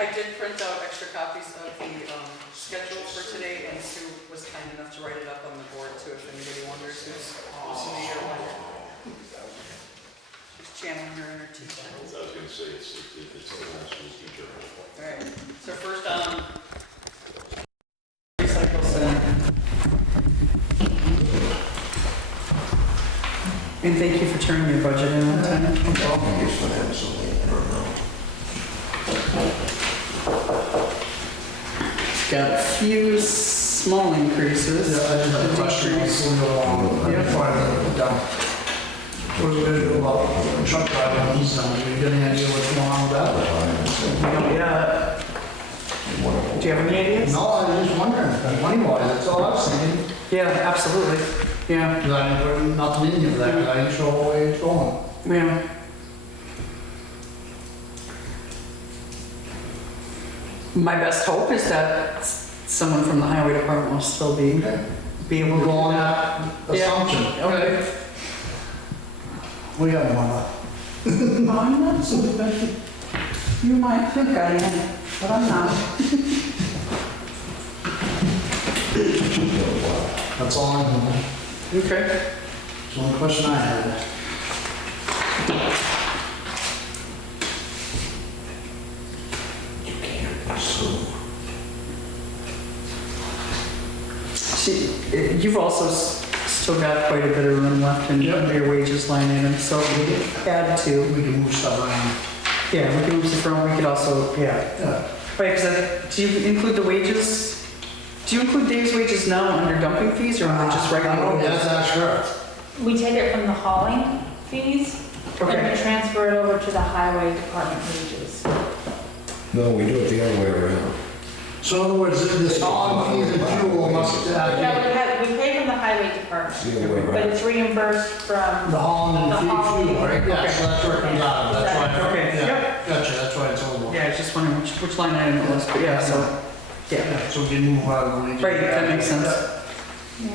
I did print out extra copies of the schedule for today, and Sue was kind enough to write it up on the board too, if anybody wonders who's me or what. She's channeling her inner teacher. I was going to say, it's the last school teacher. All right, so first on recycle center. And thank you for turning your budget in on time. Got a few small increases. Yeah, I just have a question before we go along. Yeah. Before I let it down. What are we gonna do about truck driving on East Town? Do you get any idea what's going on with that? We don't yet. Do you have any ideas? No, I was just wondering, money wise, that's all I was thinking. Yeah, absolutely. Yeah, Because I didn't put nothing in here for that, because I didn't show the way it's going. yeah. My best hope is that someone from the highway department will still be able to We'll go on do that Yeah. assumption. Okay. We got one left. I'm not so good. You might think I am, but I'm not. That's all I know. Okay. That's the only question I had. See, you've also still got quite a bit of room left in Yep. your wages line item, so we add to, We can move stuff around. yeah, we can move the front, we could also, yeah. Yeah. Right, because do you include the wages? Do you include Dave's wages now under dumping fees or just regular wages? Yes, that's correct. We take it from the hauling fees, Okay. and we transfer it over to the highway department wages. No, we do it the other way around. So in other words, this on fees and fuel must, Yeah, we pay from the highway It's department, the other way but around. it's reimbursed from, the hauling and The hauling. fuel, right? Yeah, so that's where it comes out of, that's why. Okay, Yeah, yep. Gotcha, that's why it's over. Yeah, I was just wondering which line item it was, but yeah, so, yeah. Yeah, so we can move out of the wages. Right, that makes sense. yeah.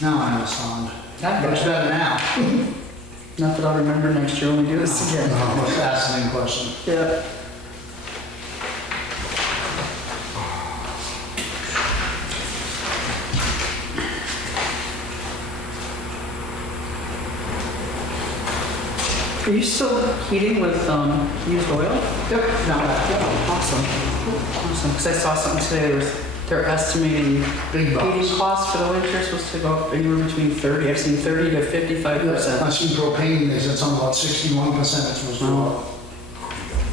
Now I understand. Much better now. Not that I'll remember next year when we do this again. No, let's ask the same question. Yeah. Are you still heating with used oil? Yep. No. Awesome. Awesome. Because I saw something today. They're estimating Big heating bucks. costs for the winter is supposed to go up anywhere between 30. I've seen 30 to 55%. I see propane, they said something about 61% it's supposed to go up.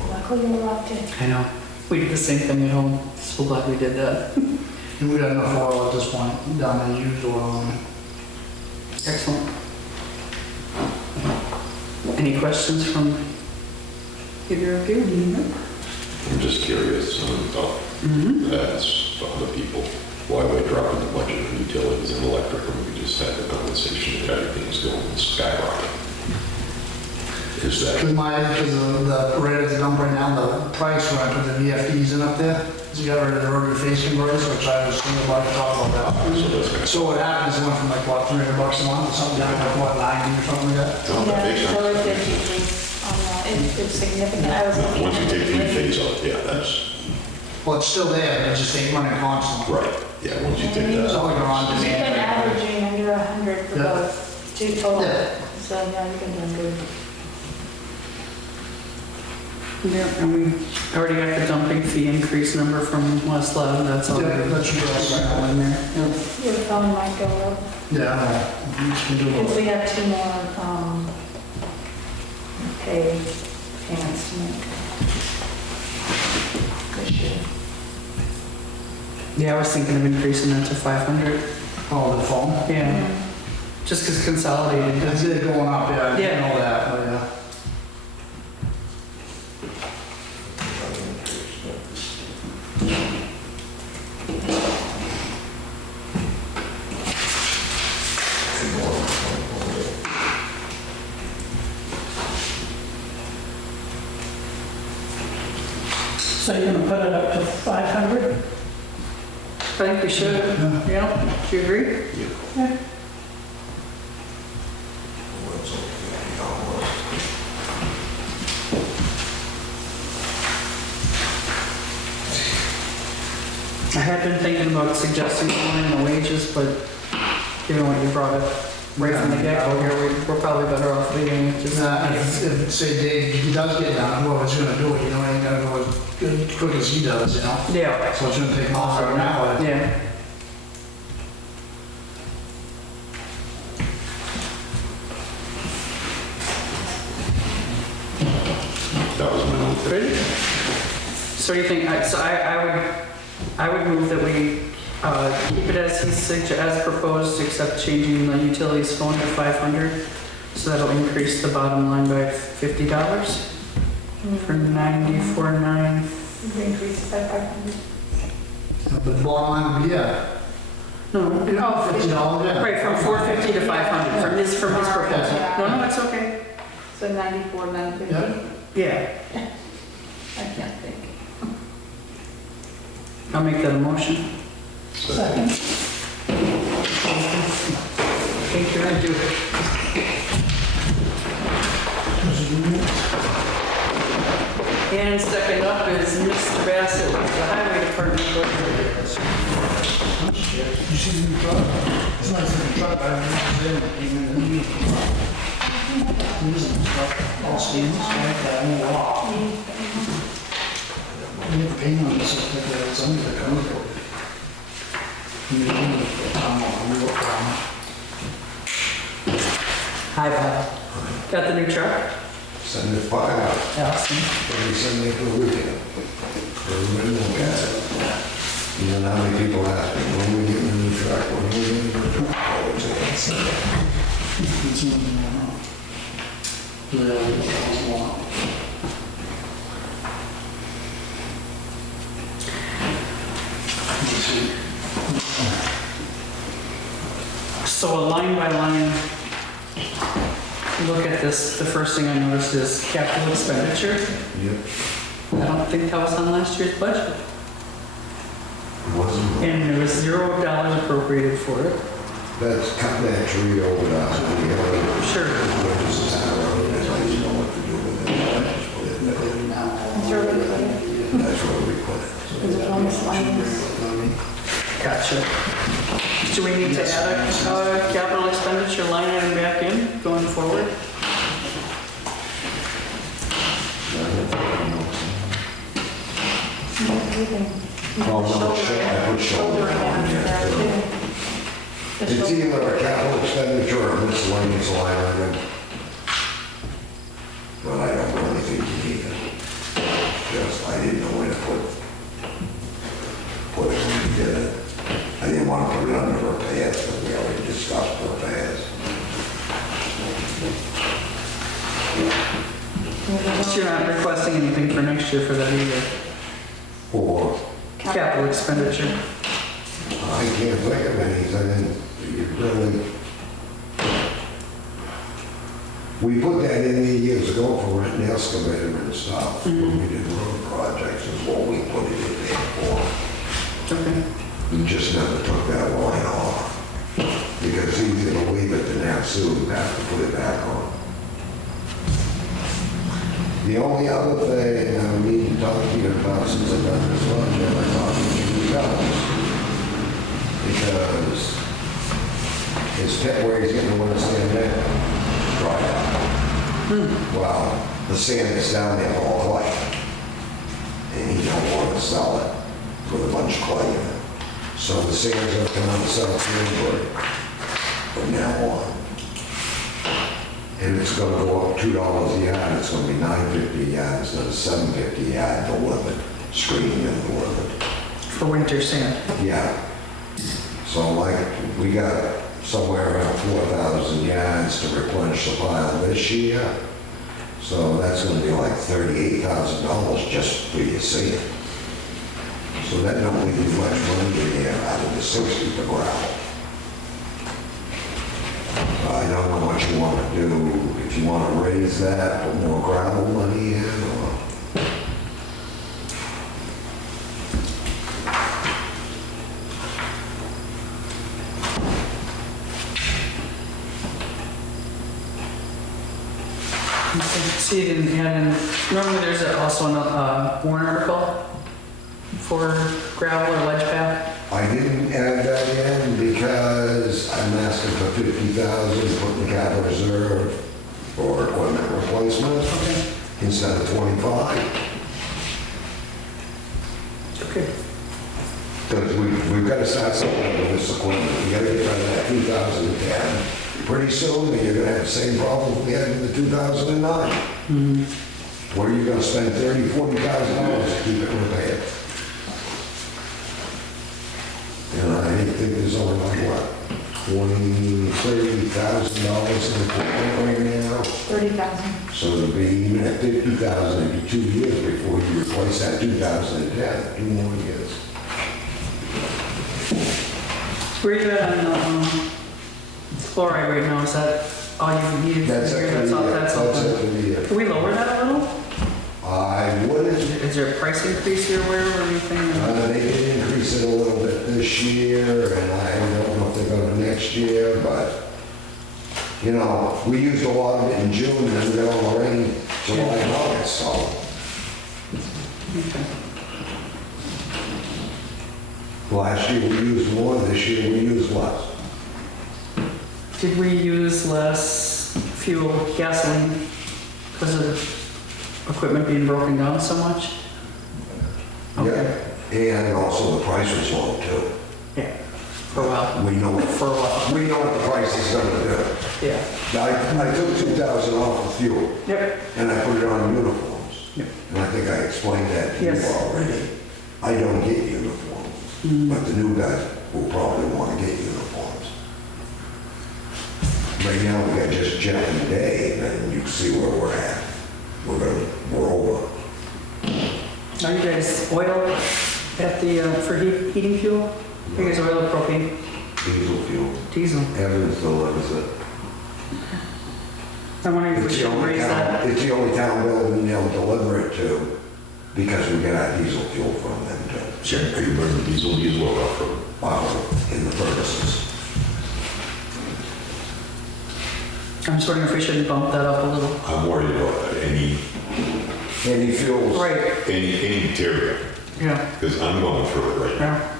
Luckily we're locked in. I know. We did the same thing at home. So glad we did that. And we got enough oil at this point, down in used oil. Excellent. Any questions from either of you? I'm just curious about that's other people. Why we're dropping the budget of utilities and electric when we just had the conversation that everything's going skyrocket. Is that? Because of the rate at the dump right now, the price went with the VFDs in up there. So you got rid of the rotary phase converters, which I was thinking about to talk about that. So what happens, it went from like, what, $300 a month or something down to like, what, 90 or something like that? Oh, that makes Yeah, sense. really good decrease on that. It's significant. I was looking Once you at take it. three phase out, yeah, that's Well, it's still there, it just ain't running constantly. right. Yeah, once you take It's that all out. like on You've demand. been averaging under 100 for Yeah. both, two total. Yeah. So, yeah, you've been doing good. Yeah, and we already got the dumping fee increase number from West Lab. That's Yeah, already that should be all right right. now in there. Yeah. Your phone might go up. Yeah, I know. You can do Because it. we have two more, payments to make. This year. Yeah, I was thinking of increasing that to 500. Oh, the phone? Yeah, just because consolidated. It's it going up, yeah, I Yeah. didn't know that, but yeah. So you're gonna put it up to 500? I think we should. Yeah, do you agree? Yeah. had been thinking about suggesting lowering the wages, but given what you brought up right from the get-go here, we're probably better off leaving it just. If, say, Dave, he does get down, whoever's gonna do it, you know, ain't gonna go as good, quick as he does, you know? Yeah, So it's gonna take longer an hour. yeah. That was my own thing. Good. So do you think, so I would move that we keep it as as proposed, except changing the utilities phone to 500. So that'll increase the bottom line by $50 for 94.9. Increase by 500. But the bottom line would be, yeah. No, $50, yeah. right, from 450 to 500, from his proposal. No, it's okay. So 94, 950? Yeah. Yeah, I can't think. I'll make that a motion. Second. Thank you, I do it. And second up is Mr. Bassett with the Highway Department. You see the new truck? It's not a new truck, I was there, it came in, the new truck. Using the truck, all stainless, right, that won't walk. We have paint on this, it's like it's under the cover. Hi, Bob. Got the new truck? Send it fire out. Awesome. Maybe send it for a weekend. For a minimum gas. You know how many people ask me, when we get a new truck, when we get a new truck? Oh, it's So a line by line look at this, the first thing I noticed is capital expenditure. Yep. I don't think that was on last year's budget. It wasn't. And there was $0 appropriated for it. That's cutting that tree over the Sure. That's where we put it. Is it on this line? Gotcha. Do we need to add a capital expenditure line item back in going forward? Oh, no, I put shoulder on there. It's either a capital expenditure or a miscellaneous line item. But I don't really think you need it. Just, I didn't know where to put it when we did it. I didn't want to put it under repairs, but we already discussed repairs. So you're not requesting anything for next year for that either? Or, Capital expenditure. I can't think of anything, you really... We put that in there years ago for renting the excavator and stuff, when we did road projects, is what we put it in there for. Okay. We just never took that line off, because it's easier to leave it than have Sue have to put it back on. The only other thing I need to talk to you about since I've done this budget, I talked to you guys, because his pit where he's getting the winter sand down, dried out. Well, the sand is down there all clay, and he don't want to sell it with a bunch of clay in it. So the sand's gonna come out of South January from now on. And it's gonna go up $2 a yard, it's gonna be $9.50 a yard instead of $7.50 a yard delivered, screening and delivered. For winter sand. Yeah. So like, we got somewhere around 4,000 yards to replenish the pile this year. So that's gonna be like $38,000 just for your sand. So that don't leave you much money in there out of the 60 for gravel. I don't know what you want to do, if you want to raise that, put more gravel money in, or... See, it didn't add in, normally there's also a warrant article for gravel or ledge pack? I didn't add that in because I'm asking for 50,000, put in capital reserve for equipment replacement instead of 25. Okay. Because we've got to start something with this equipment. We got to get rid of that 2010. Pretty soon, and you're gonna have the same problem we had in the 2009. Where are you gonna spend $30,000, $40,000 to keep it repaired? And I think there's only like, what, $20,000, $30,000 in the equipment right now? 30,000. So it'll be, even at 50,000, it'll be 2 years before you replace that 2010, 2 more years. Where are you at on chloride right now? Is that all you needed for the That's year? it for That's all, the year. that's all That's it done. for the year. Can we lower that a little? I wouldn't. Is there a price increase here where or anything? They did increase it a little bit this year, and I don't know if they're gonna next year, but, you know, we used a lot of it in June, and then we got all the rain July and August, so. Okay. Last year we used more, this year we used less. Did we use less fuel, gasoline, because of equipment being broken down so much? Okay. Yeah, and also the price was low too. Yeah, for a while. We know, For a while. we know what the price is gonna do. Yeah. I took 2,000 off of fuel, Yep. and I put it on uniforms. Yep. And I think I explained that to you Yes. already. I don't get uniforms, but the new guys will probably want to get uniforms. Right now, we got just Jeff and Dave, and you can see where we're at. We're over. Are you guys oil at the, for heating fuel? Are you guys oil or propane? Diesel fuel. Diesel. Evans delivers it. I'm wondering if we It's the should only raise town, that. it's the only town building they'll deliver it to, because we get our diesel fuel from them too. Are you burning diesel or off-road? In the furnaces. I'm just wondering if we should bump that up a little. I'm worried about any Fuels. Right, any material, yeah, because I'm going through it right now. yeah.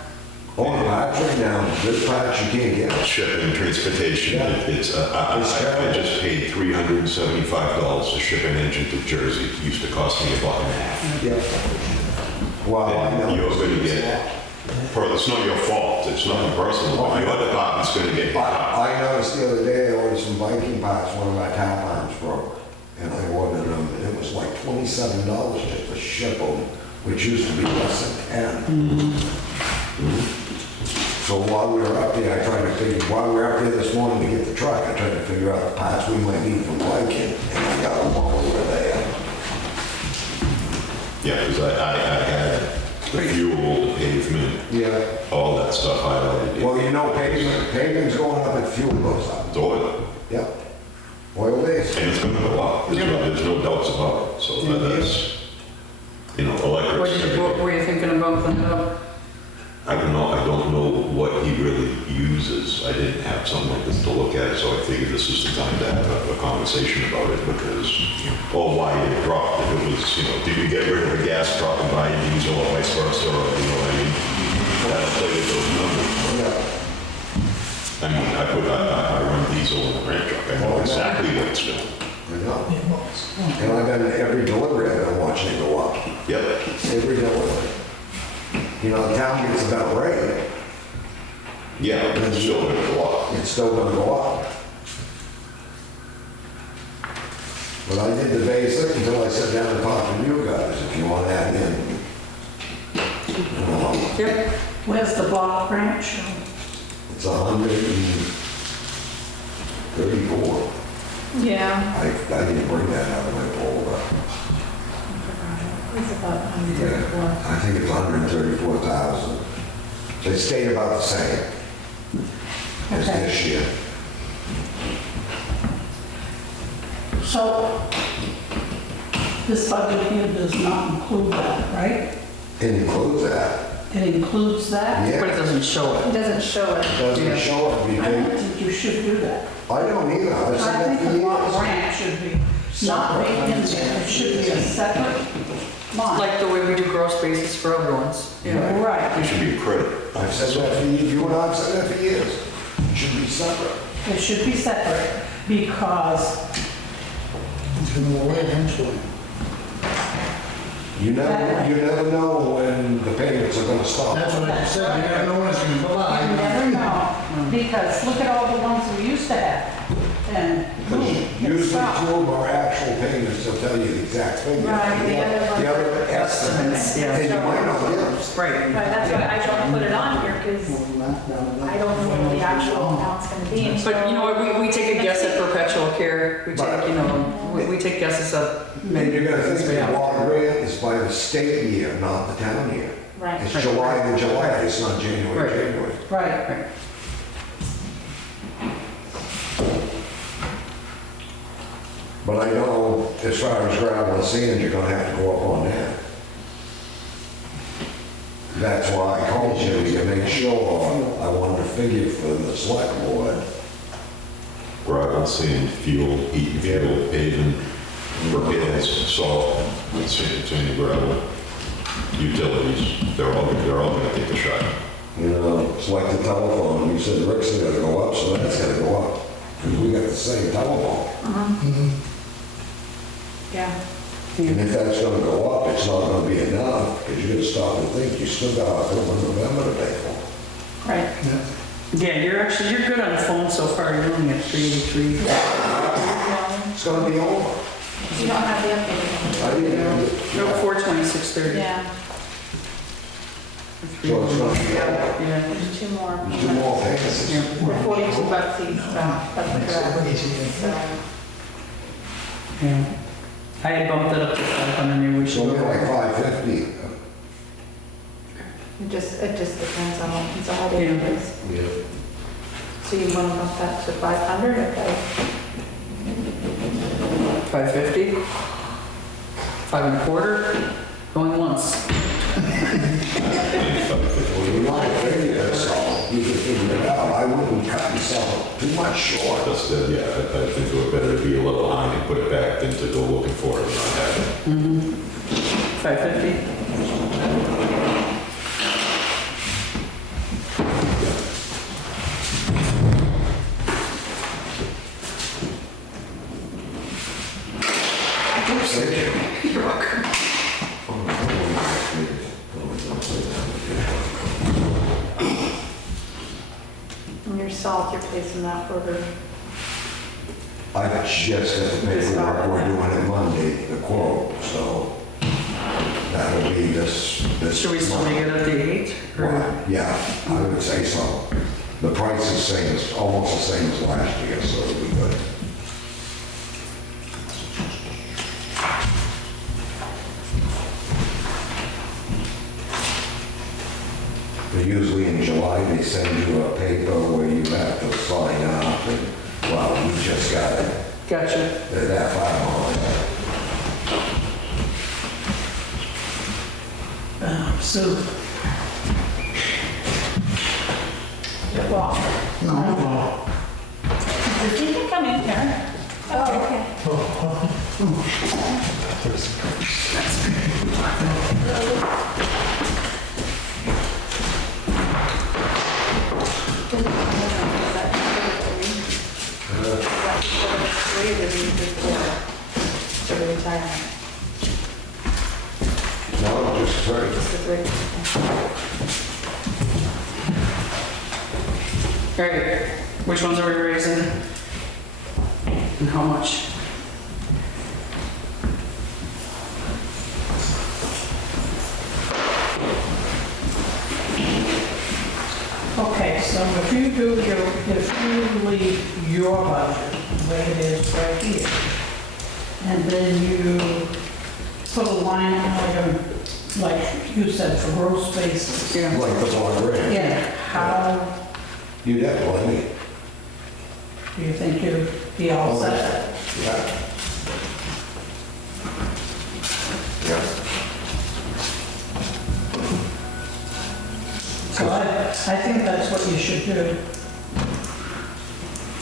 On the patch right now, this patch you can't get. Shipping, transportation, Yeah. it's, It's I terrible. just paid $375 to ship an engine to Jersey. It used to cost me $1.50. Yeah. Well, I know. And you're gonna get, it's not your fault, it's nothing personal, but your department's gonna get hit hard. I noticed the other day, I ordered some biking parts, one of my town arms broke. And I ordered them, and it was like $27 just to ship them, which used to be less than 10. So while we were up there, while we were up there this morning to get the truck, I tried to figure out the parts we might need for biking, and I got them all over there. Yeah, because I had the fuel, the pavement, Yeah. all that stuff I already Well, did. you know, pavement's going up and fuel goes up. It's oil, Yep. Oil based. and it's gonna go up, there's no doubts about it, so that's, electric. What were you thinking about bumping it up? I don't know what he really uses. I didn't have something like this to look at, so I figured this is the time to have a conversation about it because, why it dropped. If it was, did we get rid of the gas truck and buy a diesel or vice versa, or, what I mean? That'll play with those numbers. Yeah. I mean, I run diesel in the ranch truck. I know exactly what it's doing. I know. And I've been, every delivery I've been watching it go up. Yep. Every delivery. The town gets a better rate, Yeah, it's still gonna go up. it's still gonna go up. But I did the basic until I sat down and talked to you guys, if you want to add in. Yep. Where's the block branch? It's 134. Yeah. I didn't bring that out of my folder. It's about Yeah, 134. I think it's 134,000. So it stayed about the same as Okay. this year. So this budget here does not include that, right? It includes that. It includes that? Yeah. But it doesn't show it. It doesn't show it. Doesn't show it I don't because, think you should do that. I don't either. I've said I that think for the block years. branch should be not made in there. It should be a separate line. Like the way we do gross basis for other ones. Yeah. It Right. should be a credit. I've said that for years, you and I've said that for years. It should be separate. It should be separate because It's gonna go away eventually. You never know when the payments are gonna stop. That's what I said, you never know when it's gonna you fly. never know. Because look at all the ones we used to have. And boom, it Usually stopped. two of them are actual payments, they'll tell you the exact figure. Right, the other one- The other estimates, Estimates, yeah. and you might not get them. Right. Right, that's why I don't put it on here, because I don't know what the actual amount's gonna be. But you know what, we take a guess at perpetual care, we take, you know, we take guesses at many You're gonna things think we the have. water grant is by the state year, not the town year. Right. It's July to July, it's not January Right. to January. Right. But I know as far as gravel and sand, you're gonna have to go up on that. That's why I called you, to make sure I wanted to figure for the select board. Gravel, sand, fuel, heat and fuel, paving, repairs, salt, sand, gravel, utilities, they're all gonna take a shot. You know, it's like the telephone, you said Rick's gonna go up, so that's gonna go up. Because we got the same telephone. Yeah. And if that's gonna go up, it's not gonna be enough, because you're gonna stop and think, you still got October, November to pay for. Right. Yeah, you're good on the phone so far, you're only at 383. It's gonna be over. You don't have the updated I didn't, No, 42630. one. Yeah, so it's gonna be over. Yeah. there's two more. There's two more payments. They're 42 bucks each, so that's correct. So, Yeah. I had bumped it up to 500, maybe we So should we're go. like 550. it just depends on what consolidated Yeah. is. So you want to bump that to 500 or 550? 525? Going once. Well, you want to figure this out, you can figure it out. I wouldn't cut yourself too much short. That's the, yeah, I think it would better be a little high and put it back than to go looking for it and not have it. 550? You're welcome. and your salt, you're placing that order. I just got the paperwork, we're doing it Monday, the quote, so that'll be this. Should we still make it at the 8th? Well, yeah, I would say so. The price is same, as almost the same as last year, so it'll be good. But usually in July, they send you a paper where you have to sign up, and, well, we just got it. Gotcha. They're that far behind. So. Well, No, you can come in, Karen. Oh, okay. No, just three. All right, which ones are we raising? And how much? Okay, so if you leave your budget the way it is right here, and then you put a line item, like you said, for gross basis. Yeah. Like the water grant. Yeah, how You'd have plenty. do you think you'd be all set? Yeah. Yeah. So I think that's what you should do.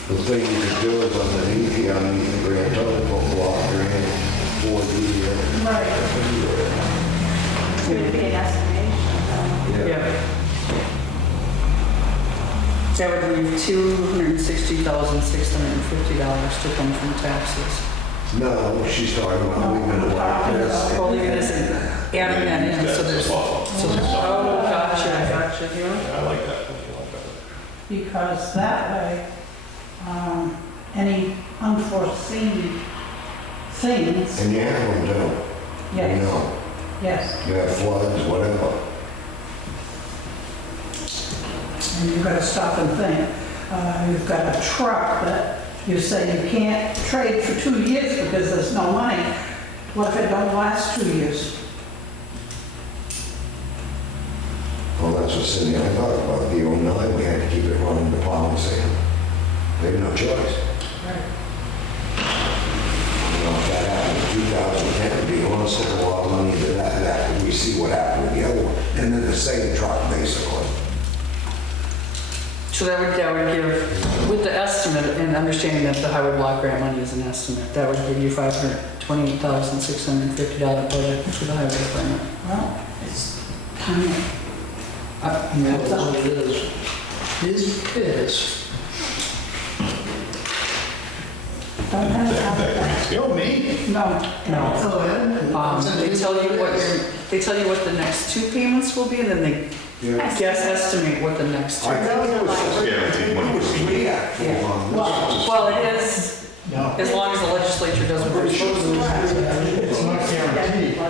The thing you could do is underneath the grant, put block grant for the, Right. Would it be an estimation? leave $260,650 to come from taxes. No, she's talking about leaving it like this. Well, leave it as an, adding that in, so there's, oh, gotcha, yeah. Yeah, I like that one a lot better. Because that way, any unforeseen things, And you have them too. You yes, know, yes. you have floods, whatever. And you've got to stop and think. You've got a truck that you say you can't trade for 2 years because there's no money. What if it don't last 2 years? Well, that's what Cindy and I talked about, the 09, we had to keep it running, the plow and sand. We had no choice. Right. You know, if that happened in 2010, it'd be honest, a lot of money to that, and we see what happened with the other one. And then the same truck, basically. So that would give, with the estimate and understanding that the highway block grant money is an estimate, that would give you $528,650 budget for the highway department. Well, it's tiny. That's what it is. Don't have that. You me? No. No. Go ahead. They tell you what the next two payments will be, and then they Yeah. guess estimate what the next two. I think it was Guaranteed money. it was three actual Yeah. ones. Well, it is, No. as long as the legislature does what they're supposed to. It's not guaranteed. I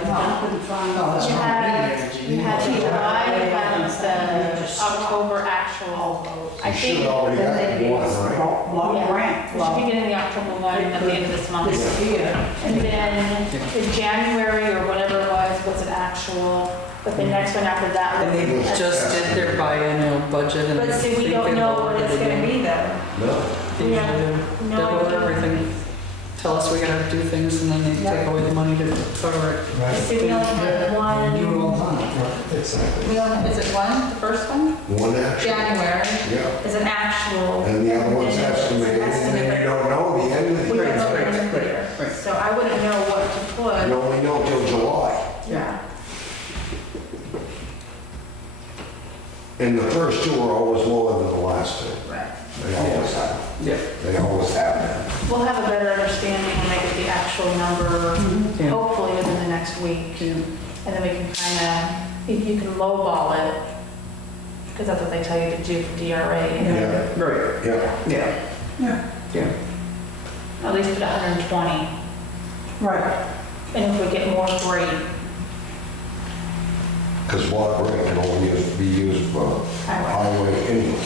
couldn't find No, that's You not had guaranteed. July, balance the October actual. I You think should already Then they have gave one, us right? block Yeah. grant. We should be getting the October one at the end of this month. This year. And then in January or whatever it was an actual, but the next one after that And they was. just did their biennial budget and. But see, we they don't did know all what that it's they gonna did. be though. No. They We usually have do. no Double idea. everything. Tell us we gotta do things and then they take away the money to cover it. See, we only have You do it all one, the time. Exactly. we only, is it one, the first one? One action. January Yeah. is an actual. And the other one's and it's estimated, and estimate, then you don't know the end of but the We year. don't know the end of the year, right. so I wouldn't know what to You put. only know till July. Yeah. And the first two are always lower than the last two. Right. They always have. Yeah. They always have that. We'll have a better understanding when I get the actual number, Yeah. hopefully within the next week. And then we can kind of, if you can lowball it, because that's what they tell you to do for DRA. Yeah. Right, Yeah. yeah, Yeah, yeah. At least put 120. right. And if we get more, great. Because block grant can only be used for highway anyway.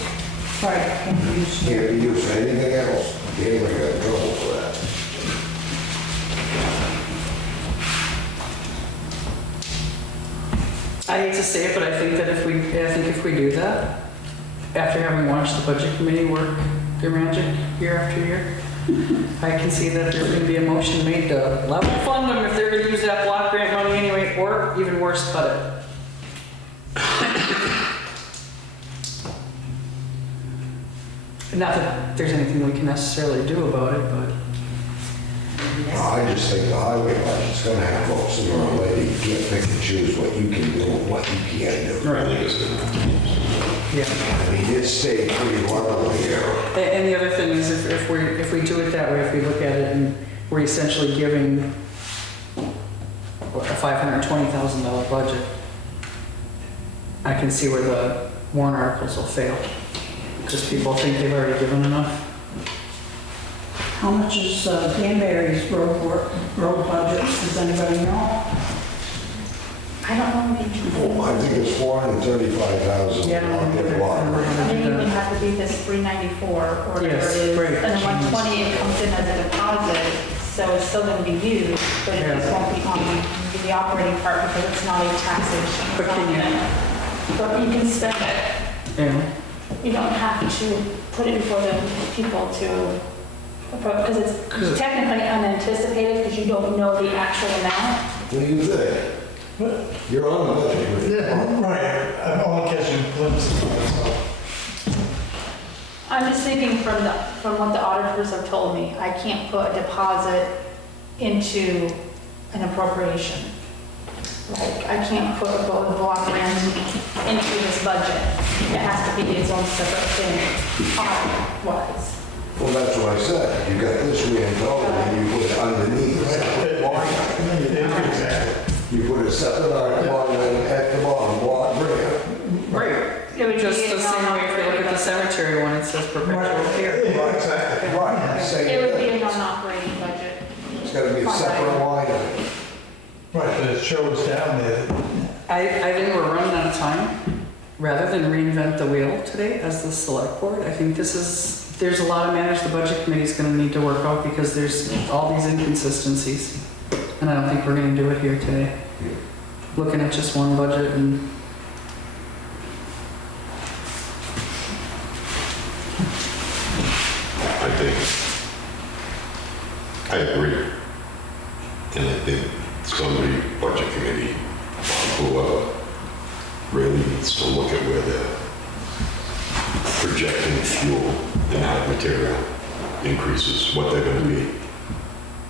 Right. And you should- Can't be used for anything else. They got in trouble for that. I hate to say it, but I think if we do that, after having watched the budget committee work their magic year after year, I can see that there's gonna be a motion made to level fund them if they're gonna use that block grant money anyway, or even worse, cut it. Not that there's anything we can necessarily do about it, but. I just think the highway budget's gonna have folks sooner or later, you can't pick and choose what you can do and what you can't do. I think it's gonna have to use. Yeah. I mean, it stayed pretty level here. And the other thing is, if we do it that way, if we look at it and we're essentially giving a $520,000 budget, I can see where the warrant articles will fail. Because people think they've already given enough. How much is Danbury's road budget? Does anybody know? I don't know if you can. I think it's 435,000. Yeah, I don't think they're- block grant. I think it would have to be this 394 or whatever Yes, it is. right. And then 120, it comes in as a deposit, so it's still gonna be used, but it just Yeah. won't be on the operating part because it's not a taxation. But can you- But you can spend it. Yeah. You don't have to put it before the people to, because it's technically unanticipated because you don't know the actual amount. What do you think? You're on the budget. right? Yeah, right. I'm all catching glimpses of it, so. I'm just thinking from what the auditors have told me, I can't put a deposit into an appropriation. Like, I can't put a block grant into this budget. It has to be its own separate thing, audit-wise. Well, that's what I said. You got this grand total and you put it underneath a separate line item. You put a separate line item at the bottom, block grant. Right. It would Just be the a same way if you look at the cemetery one, it says perpetual care. Right, right, same It would be a thing. non-operating budget. It's gotta be a separate line item. Right, but it shows down there. I think we're running out of time. Rather than reinvent the wheel today as the select board, I think there's a lot of matters the budget committee is gonna need to work out because there's all these inconsistencies. And I don't think we're gonna do it here today. Looking at just one budget and I think, I agree. And I think somebody, budget committee, whoever, really needs to look at where they're projecting fuel and ag material increases, what they're gonna be.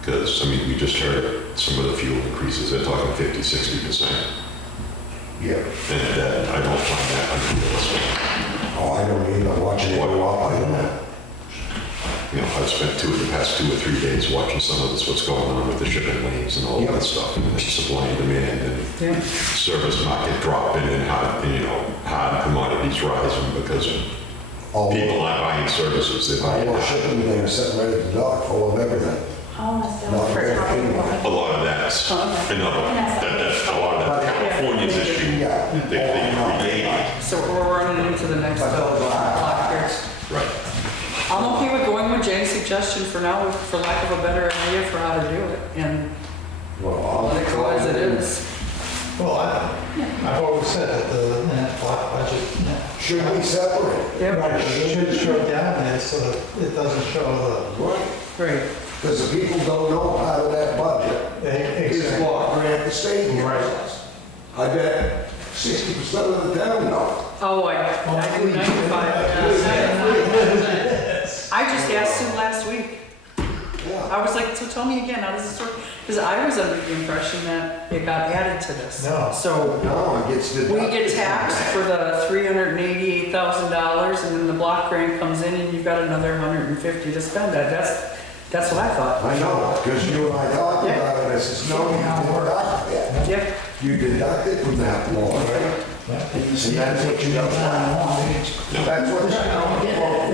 Because, I mean, we just heard some of the fuel increases, they're talking 50, 60%. Yeah. And I don't find that unrealistic. Oh, I don't either. Watching it go up, I don't know. You know, I've spent the past 2 or 3 days watching some of this, what's going on with the shipping lanes and all Yeah. that stuff, and the supply and demand, and yeah. service market dropping, and hard commodities rising because All people aren't buying services, they're all buying. those shipping containers sitting right at the dock full of everything. Almost Not very A lot of that's, another, that's a lot of that's California's issue. Yeah. They created. So we're running into the next block here. Right. I'm okay with going with Jane's suggestion for now, for lack of a better idea for how to do it, and Well, let it go as it is. Well, I've always said that the block budget should be separate. right, should show down there so that it doesn't show Right. Right. Because the people don't know out of that budget the. is block grant the state gives Right. us. I bet 60% of the town know. Oh, I do 95. I just asked him last week. Yeah. I was like, so tell me again, how does this work? Because I was under the impression that it got added to this. No. So No, it gets deducted. we get taxed for the $388,000 and then the block grant comes in and you've got another 150 to spend. That's what I thought. I know, because you and I talked Yeah. about it, I says, no, you deduct it. Yep. You deduct it from that law. And that's what you got. That's what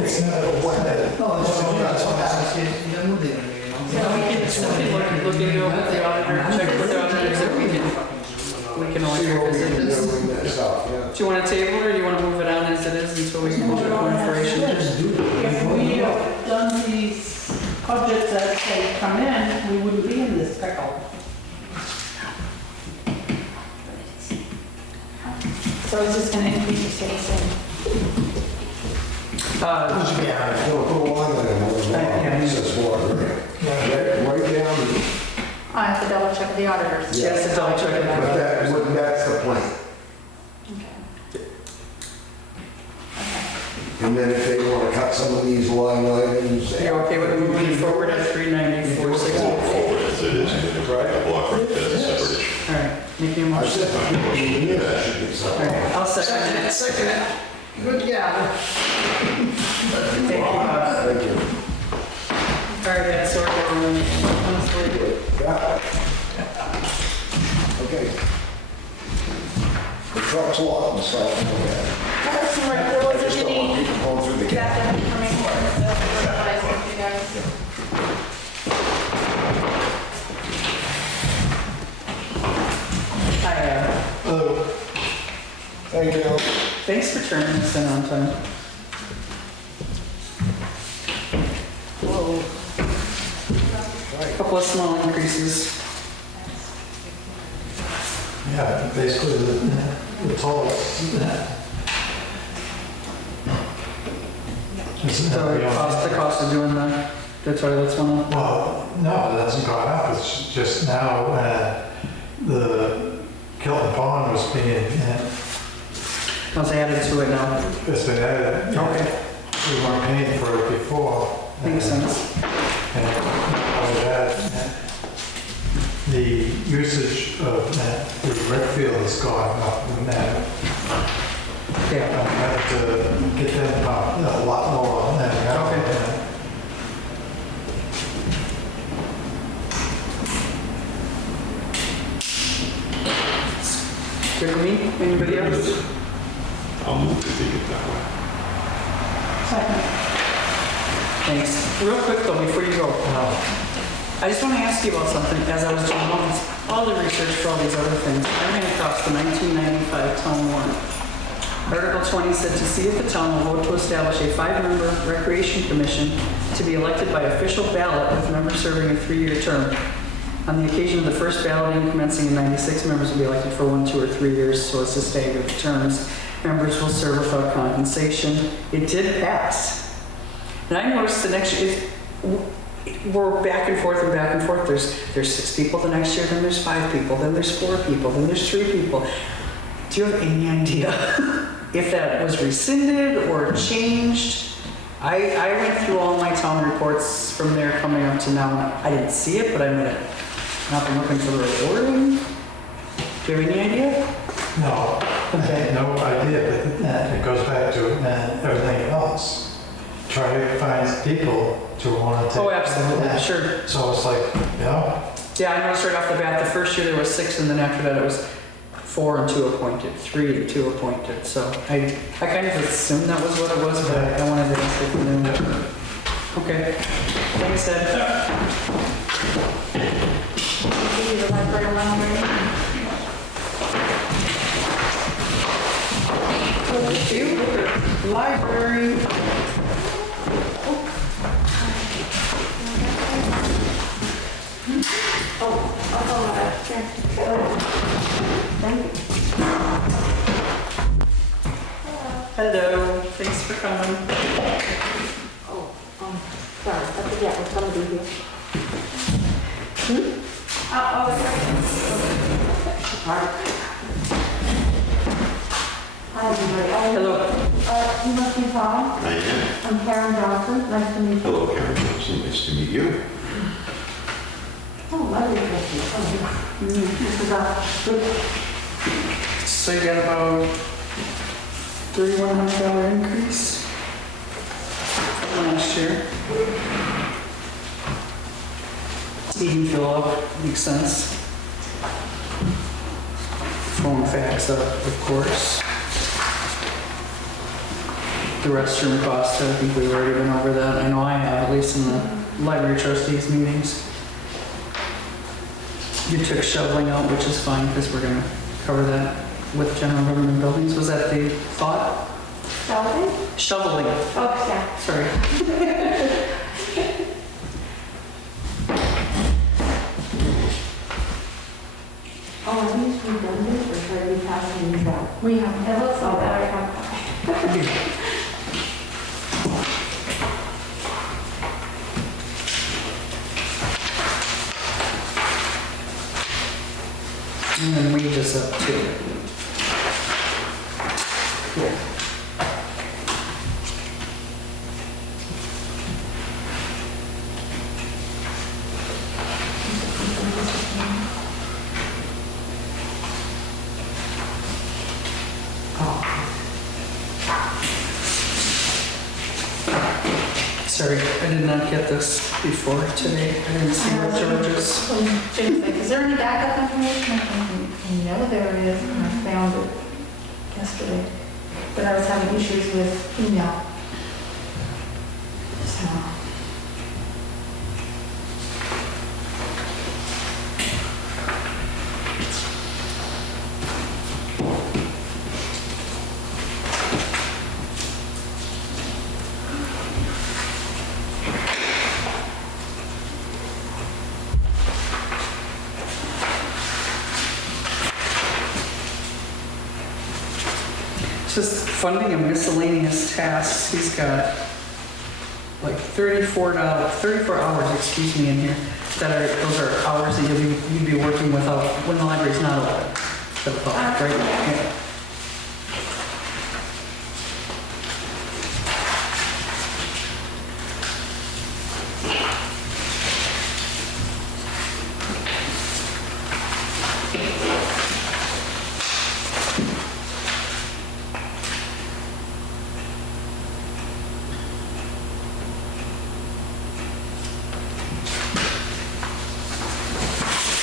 It's not a one that. So we can look into it with the auditor, check with the auditors that we can always revisit this. Do you want to table it or do you want to move it on as it is until we can look at more information? If we had done these budgets as they come in, we wouldn't be in this pickle. So is this gonna increase your citizen? Yeah, put a line item on the law, it says block grant. Right down, I have to double check with the auditors. Yes, to double check it out. but that's the plan. Okay. And then if they want to cut some of these line items. You're okay with moving it forward at 394, 60? Walk forward as it is, and the block grant, that's a separate issue. All right, making a I motion. said, that should be All something. right, I'll second it. Second it. Good gather. Thank you. Thank you. All right, that's sort of, Yeah. Okay. The truck's locked, so. That's all right, there was Just a don't want meeting. people going through the gate. That information, that's what I sent you guys. Thank you. thanks for turning this in on time. Whoa. Couple of small increases. Yeah, basically the total. The cost of doing the toilets one up. Well, no, it hasn't gone up, it's just now, the Kilton Pond was being, Was added to it now. it's been added. Okay, We weren't paying for it before. makes sense. And all of that, the usage of the utilities gone up in that. Yeah. I have to get them up a lot lower than that. Okay. Good for me? Anybody else? I'll move to take it that way. Second. Thanks. Real quick though, before you go, I just want to ask you about something. As I was doing all the research for all these other things, I ran across the 1995 town warrant. Article 20 said to see if the town will vote to establish a 5-member recreation commission to be elected by official ballot with members serving a 3-year term. On the occasion of the first balloting commencing in 96, members will be elected for 1, 2, or 3 years so as to stagger the terms. Members will serve without compensation. It did pass. And I noticed the next year, we're back and forth and back and forth. There's 6 people the next year, then there's 5 people, then there's 4 people, then there's 3 people. Do you have any idea if that was rescinded or changed? I went through all my town reports from there coming up to now, and I didn't see it, but I might have not been looking for the reporting. Do you have any idea? No, Okay. no idea, but it goes back to everything else. Try to find people to want to take. Oh, absolutely, sure. So it's like, you know, Yeah, I noticed right off the bat, the first year there was 6, and then after that it was 4 and 2 appointed, 3 and 2 appointed. So I kind of assumed that was what it was, but I wanted to ask if you knew. Okay, thanks, Ed. Give you the library line. Thank you. Library. Oh, I'll go with it. Here. Thank you. Hello, thanks for coming. Oh, sorry, I forget what's gonna be here. Hi, everybody. Hello. You must be Tom. I am. I'm Karen Johnson. Nice to meet you. Hello, Karen Johnson. Nice to meet you. Oh, lovely to meet you. Oh, yeah. This is good. So you got about $3,100 increase from last year. Heating fill up, makes sense. Phone fax up, of course. The restroom cost, I think we've already been over that. I know I have, at least in the library trustees meetings. You took shoveling out, which is fine, because we're gonna cover that with general government buildings. Was that the thought? Shopping? Shoveling, Oh, yeah. sorry. Oh, are these redundant or should we pass these out? We have. It looks like that. And then wages up too. Cool. Sorry, I did not get this before today. I didn't see what George's. Is there any backup information? No, there is, and I found it yesterday. But I was having issues with email. So. Just funding of miscellaneous tasks, he's got like 34 hours, excuse me, in here, that are, those are hours that you'd be working without, when the library's not open for the public, right? Yeah.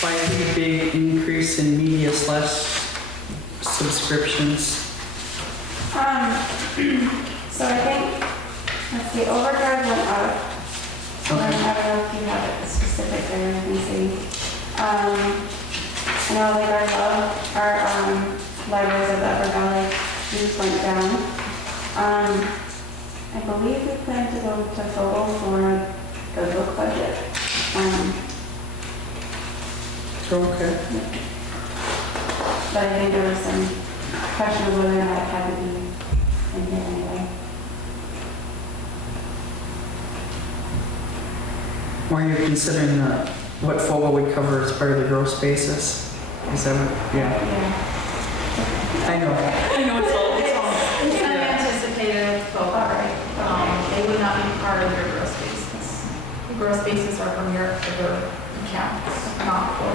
Why the big increase in media slash subscriptions? So I think, let's see, overdrive went up. I don't know if you have it specific there, let me see. I know like our libraries of the Upper Valley use went down. I believe we plan to go to total for the book budget. Okay. But I think there was some question of whether or not it had to be in here anyway. Or you're considering what FOBA would cover as part of the gross basis? Is that what, yeah, Yeah. I know it's all, It's unanticipated, All but right. they would not be part of your gross basis. The gross basis are from your other accounts, not for.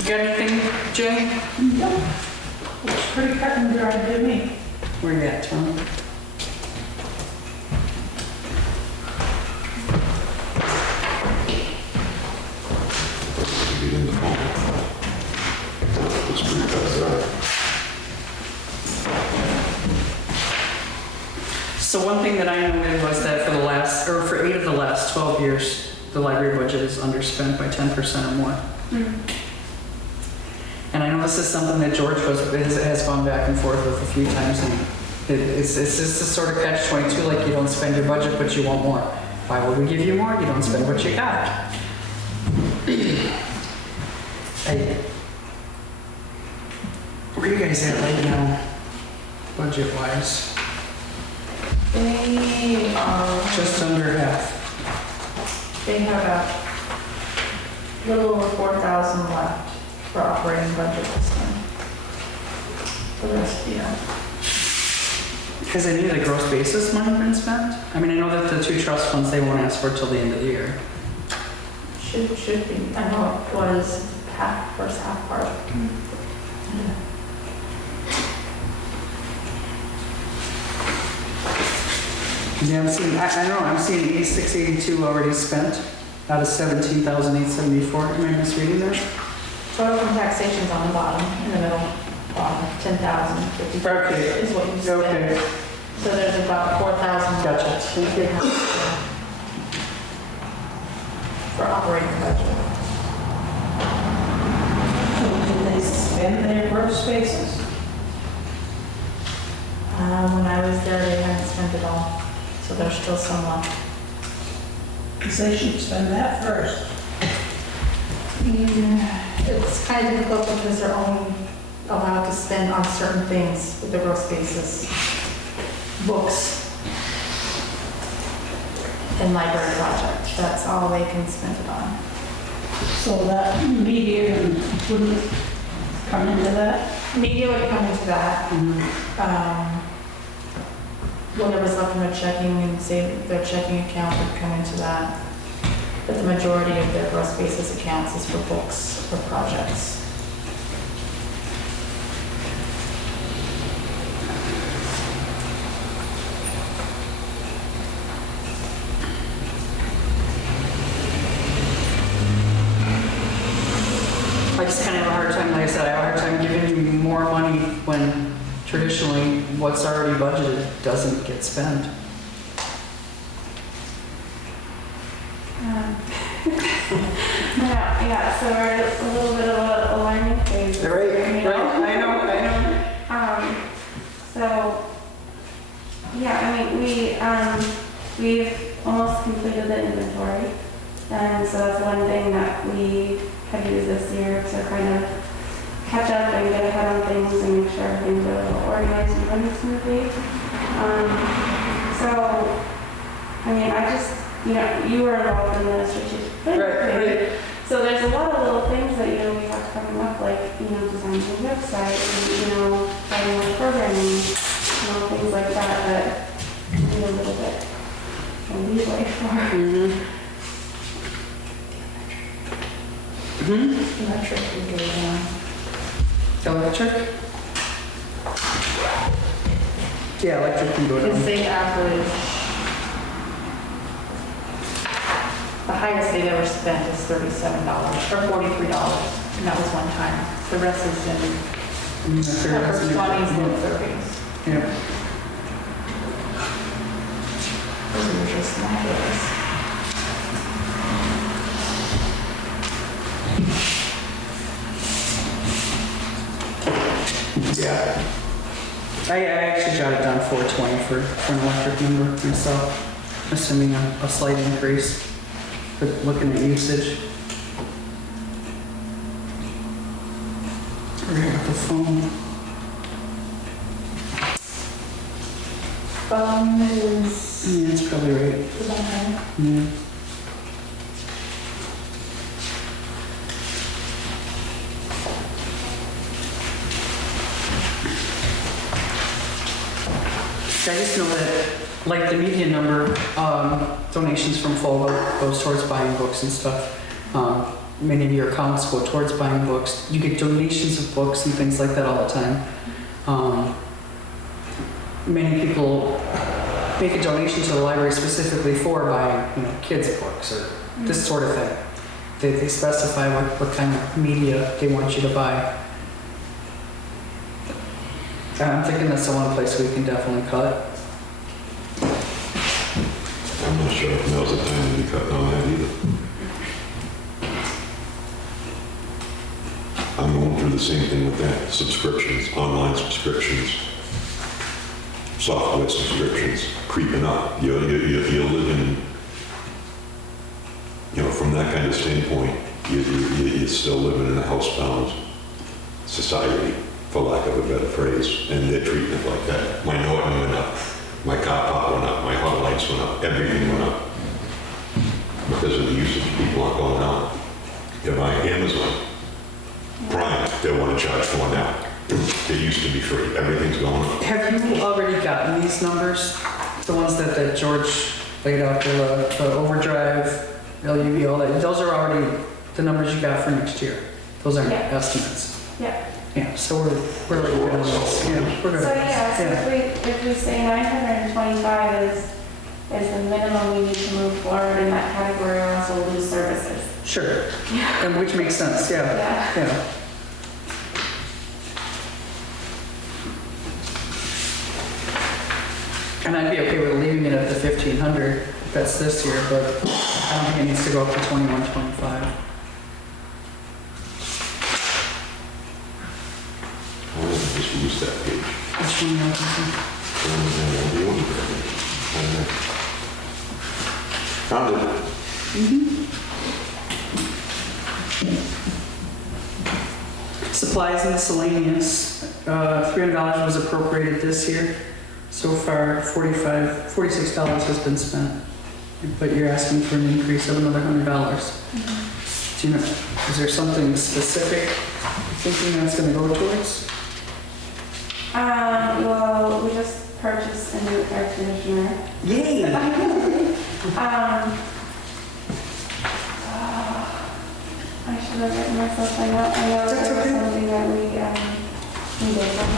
You got anything, Jay? No. It's pretty cut and dry to me. Where you at, Tom? Get in the phone. It's pretty bad. So one thing that I noted was that for 8 of the last 12 years, the library budget is underspent by 10% or more. And I know this is something that George has gone back and forth with a few times, and it's just a sort of catch-22, like you don't spend your budget, but you want more. Why would we give you more? You don't spend what you got. Where are you guys at right now, budget-wise? They are, Just under half. they have a little over 4,000 left for operating budget this time. The rest, yeah. Has any of the gross basis money been spent? I mean, I know that the 2 trust funds, they won't ask for it till the end of the year. Should be. I know it was first half part. Yeah, I'm seeing 86, 82 already spent out of 17,874. Am I misreading that? Total from taxation's on the bottom, in the middle, bottom, 10,050. Okay. Is what you spent. Okay. So there's about 4,000 Gotcha. left. We did have for operating budget. So did they spend their gross basis? When I was there, they hadn't spent it all, so there's still some left. Because they should spend that first. Yeah, it's kind of difficult because they're only allowed to spend on certain things with the gross basis. Books and library project, that's all they can spend it on. So that media wouldn't come into that? Media would come into that. Whatever's left in their checking and say their checking account would come into that. But the majority of their gross basis accounts is for books or projects. I just kind of have a hard time, like I said, I have a hard time giving you more money when traditionally what's already budgeted doesn't get spent. Yeah, so we're a little bit of a learning phase. Right, I know. So, yeah, I mean, we've almost completed the inventory. And so that's one thing that we have used this year to kind of catch up and get ahead on things and make sure everything's a little organized and running smoothly. So, I mean, you were involved in the strategic planning. Right. So there's a lot of little things that, we have coming up, like, designing the website, and, having more programming, things like that we need a little bit of leeway for. Electric would go down. Electric? Yeah, electric can go Because down. they average, the highest they've ever spent is $37 or $43, and that was one time. The rest is in upper 20s and 30s. Yeah. Those are usually small bills. Yeah. I actually jotted down 420 for an electric number myself, assuming a slight increase, but looking at usage. Forget about the phone. Phone is Yeah, that's probably right. about high. Yeah. I just know that, like, the median number, donations from Fogle goes towards buying books and stuff. Many of your accounts go towards buying books. You get donations of books and things like that all the time. Many people make a donation to the library specifically for buying, kids' books or this sort of thing. They specify what kind of media they want you to buy. And I'm thinking that's the one place we can definitely cut. I'm not sure if now's the time to be cutting on that either. I'm going through the same thing with that. Subscriptions, online subscriptions, software subscriptions, creeping up. You're living, from that kind of standpoint, you're still living in a housebound society, for lack of a better phrase, and they're treating it like that. My Norton went up, my car pop went up, my hot lights went up, everything went up. Because of the usage, people aren't going out. They're buying Amazon Prime, they want to charge for now. It used to be free, everything's going up. Have you already gotten these numbers? The ones that George laid out, the overdrive, LUV, all that, those are already the numbers you got for next year. Those aren't Yeah. estimates. Yeah. Yeah, so we're really good on this. Yeah, we're good. So on yeah, so this. if we say 925 is the minimum we need to move forward in that category, or else we'll lose services. Sure. And which makes sense, yeah. Yeah. Yeah. And I'd be okay with leaving it at the 1,500, if that's this year, but I don't think it needs to go up to 2125. I don't just lose that page. Which one are you looking Found it. for? Supplies and miscellaneous, $300 was appropriated this year. So far, $46 has been spent. But you're asking for an increase of another $100. Do you know, is there something specific you're thinking that's gonna go towards? Well, we just purchased a new air conditioner. Yay! I should have written myself a note. I know That's there was okay. something that we needed from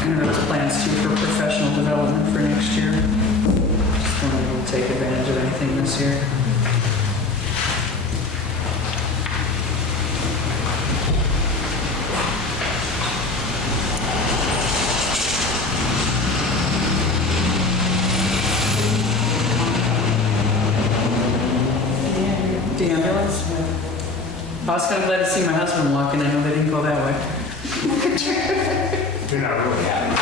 And there was plans too for professional development for next year. Just wanted to take advantage of anything this year. The ambulance? I was kind of glad to see my husband walk in. I know they didn't go that way. You're not really happy.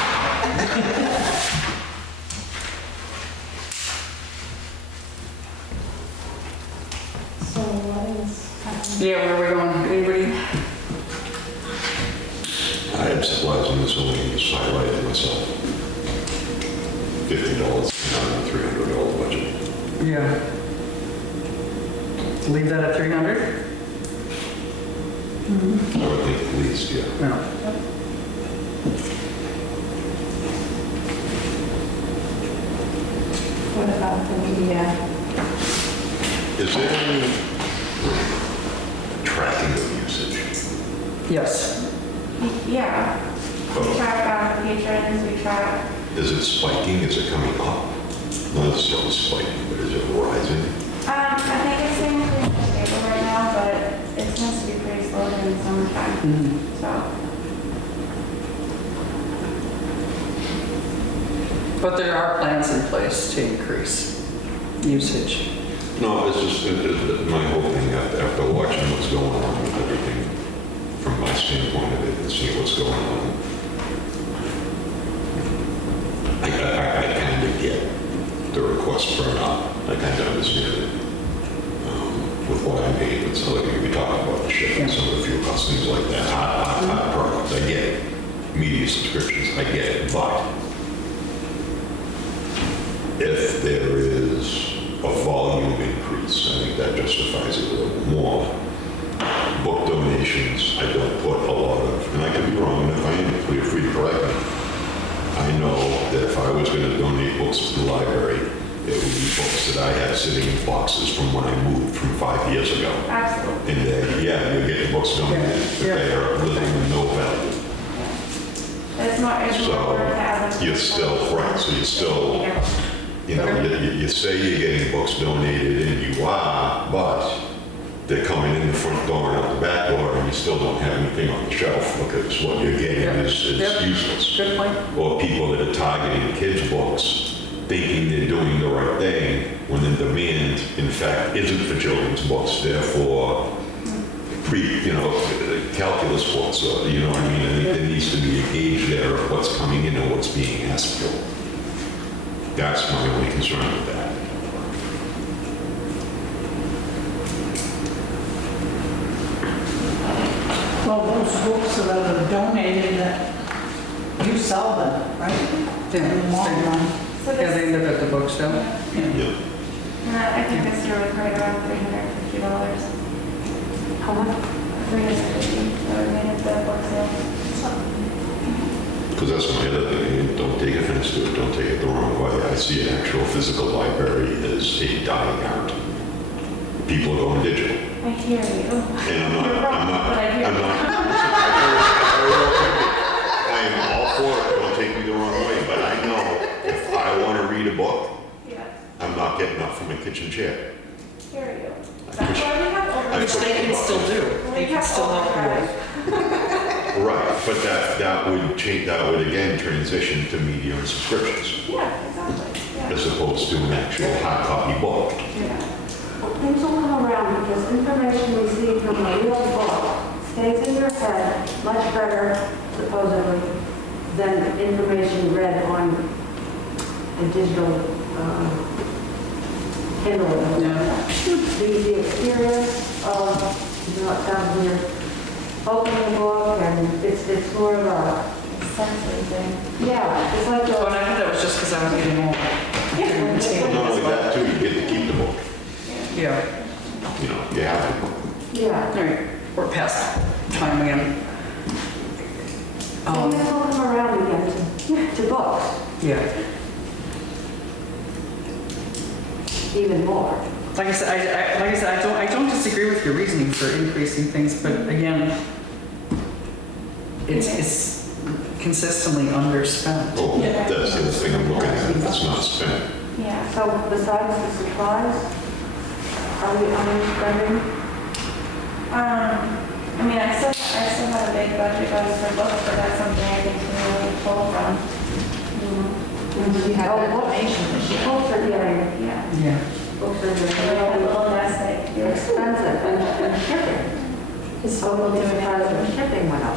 So what is, Yeah, where are we going? Anybody? I had supplies and miscellaneous, just highlighted myself. $50 out of a $300 budget. Yeah. Leave that at 300? I would think at least, yeah. No. What about the media? Is there any tracking of usage? Yes. Yeah. We track patrons, we track, Is it spiking? Is it coming up? Not necessarily spiking, but is it rising? I think it's staying pretty stable right now, but it tends to be pretty slow during the summertime, so. But there are plans in place to increase usage. No, it's just my whole thing after watching what's going on with everything from my standpoint of it and seeing what's going on. I kind of get the request for an up. I kind of understand it. With what I made, it's like we talking about the shipping, some of the fuel costs, things like that. Hot products, I get it. Media subscriptions, I get it. But if there is a volume increase, I think that justifies it a little more. Book donations, I don't put a lot of, and I could be wrong, and if I am, feel free to correct me. I know that if I was going to donate books to the library, it would be books that I had sitting in boxes from when I moved from 5 years ago. Absolutely. And then, yeah, you get the books donated, but they are of little to no value. It's more to So have them. you're still, right, so you're still, you know, you say you're getting books donated and you are, but they're coming in the front door and out the back door and you still don't have anything on the shelf because what you're getting is useless. Good point. Or people that are targeting kids' books, thinking they're doing the right thing when the demand, in fact, isn't for children's books, therefore calculus books, or, you know what I mean? I think there needs to be a gauge there of what's coming in and what's being asked for. That's my only concern with that. Well, those books that are donated, that you sell them, right? In the long run. So Yeah, they this, live at the bookstore. Yeah. I think this year was right around $350. How much? $350, so we made it the book sale. Because that's my other thing. Don't take offense to it. Don't take it the wrong way. I see an actual physical library as a dying art. People are going digital. I hear you. And You're wrong, but I hear you. I am all for it. Don't take me the wrong way. But I know if I want to read a book, Yeah, I'm not getting up from a kitchen chair. hear you. I That's push- why we have I Which push they can the still button. do. They can still help you with. Right, but that would change. That would again transition to media and subscriptions Yeah, exactly. Yeah. as opposed to an actual hard copy book. Yeah. Things will come around because information received from a real book stays in your head much better, supposedly, than information read on a digital Kindle. Yeah. The experience of, when you're opening a book and it's more of a, Sensory thing. yeah, it's like Oh, and I think that was just because I was getting old. But not only that too, you get to keep the book. Yeah. You know, you have to. yeah. All right, we're past time again. Things will come around again to books, Yeah. even more. Like I said, I don't disagree with your reasoning for increasing things, but again, it's consistently underspent. Oh, that's the other thing I'm looking at. It's not spent. Yeah. So besides the supplies, are we underspending? I mean, I still have a big budget going for books, but that's something I can really pull from. We have information. Books are getting, Yeah. Yeah. books are A getting little nest egg. expensive and shipping. Is So we'll be surprised when shipping went up.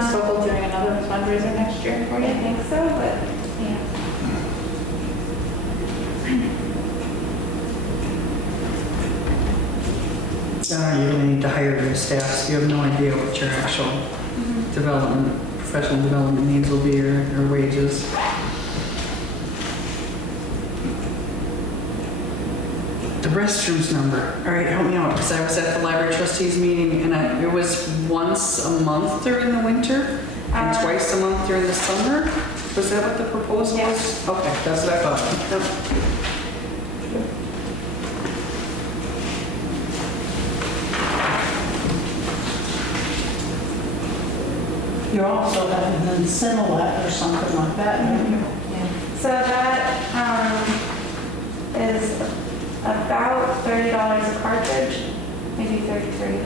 Is Focal doing another fundraiser next year for I you? think so, but, yeah. You're gonna need to hire new staff, so you have no idea what your actual development, professional development needs will be or wages. The restrooms number, all right, help me out, because I was at the library trustees meeting and it was once a month during the winter and twice a month during the summer? Was that what the proposal was? Yes. Okay, that's what I thought. Yep. You also have an Similat or something like that, don't you? So that is about $30 a cartridge, maybe 33.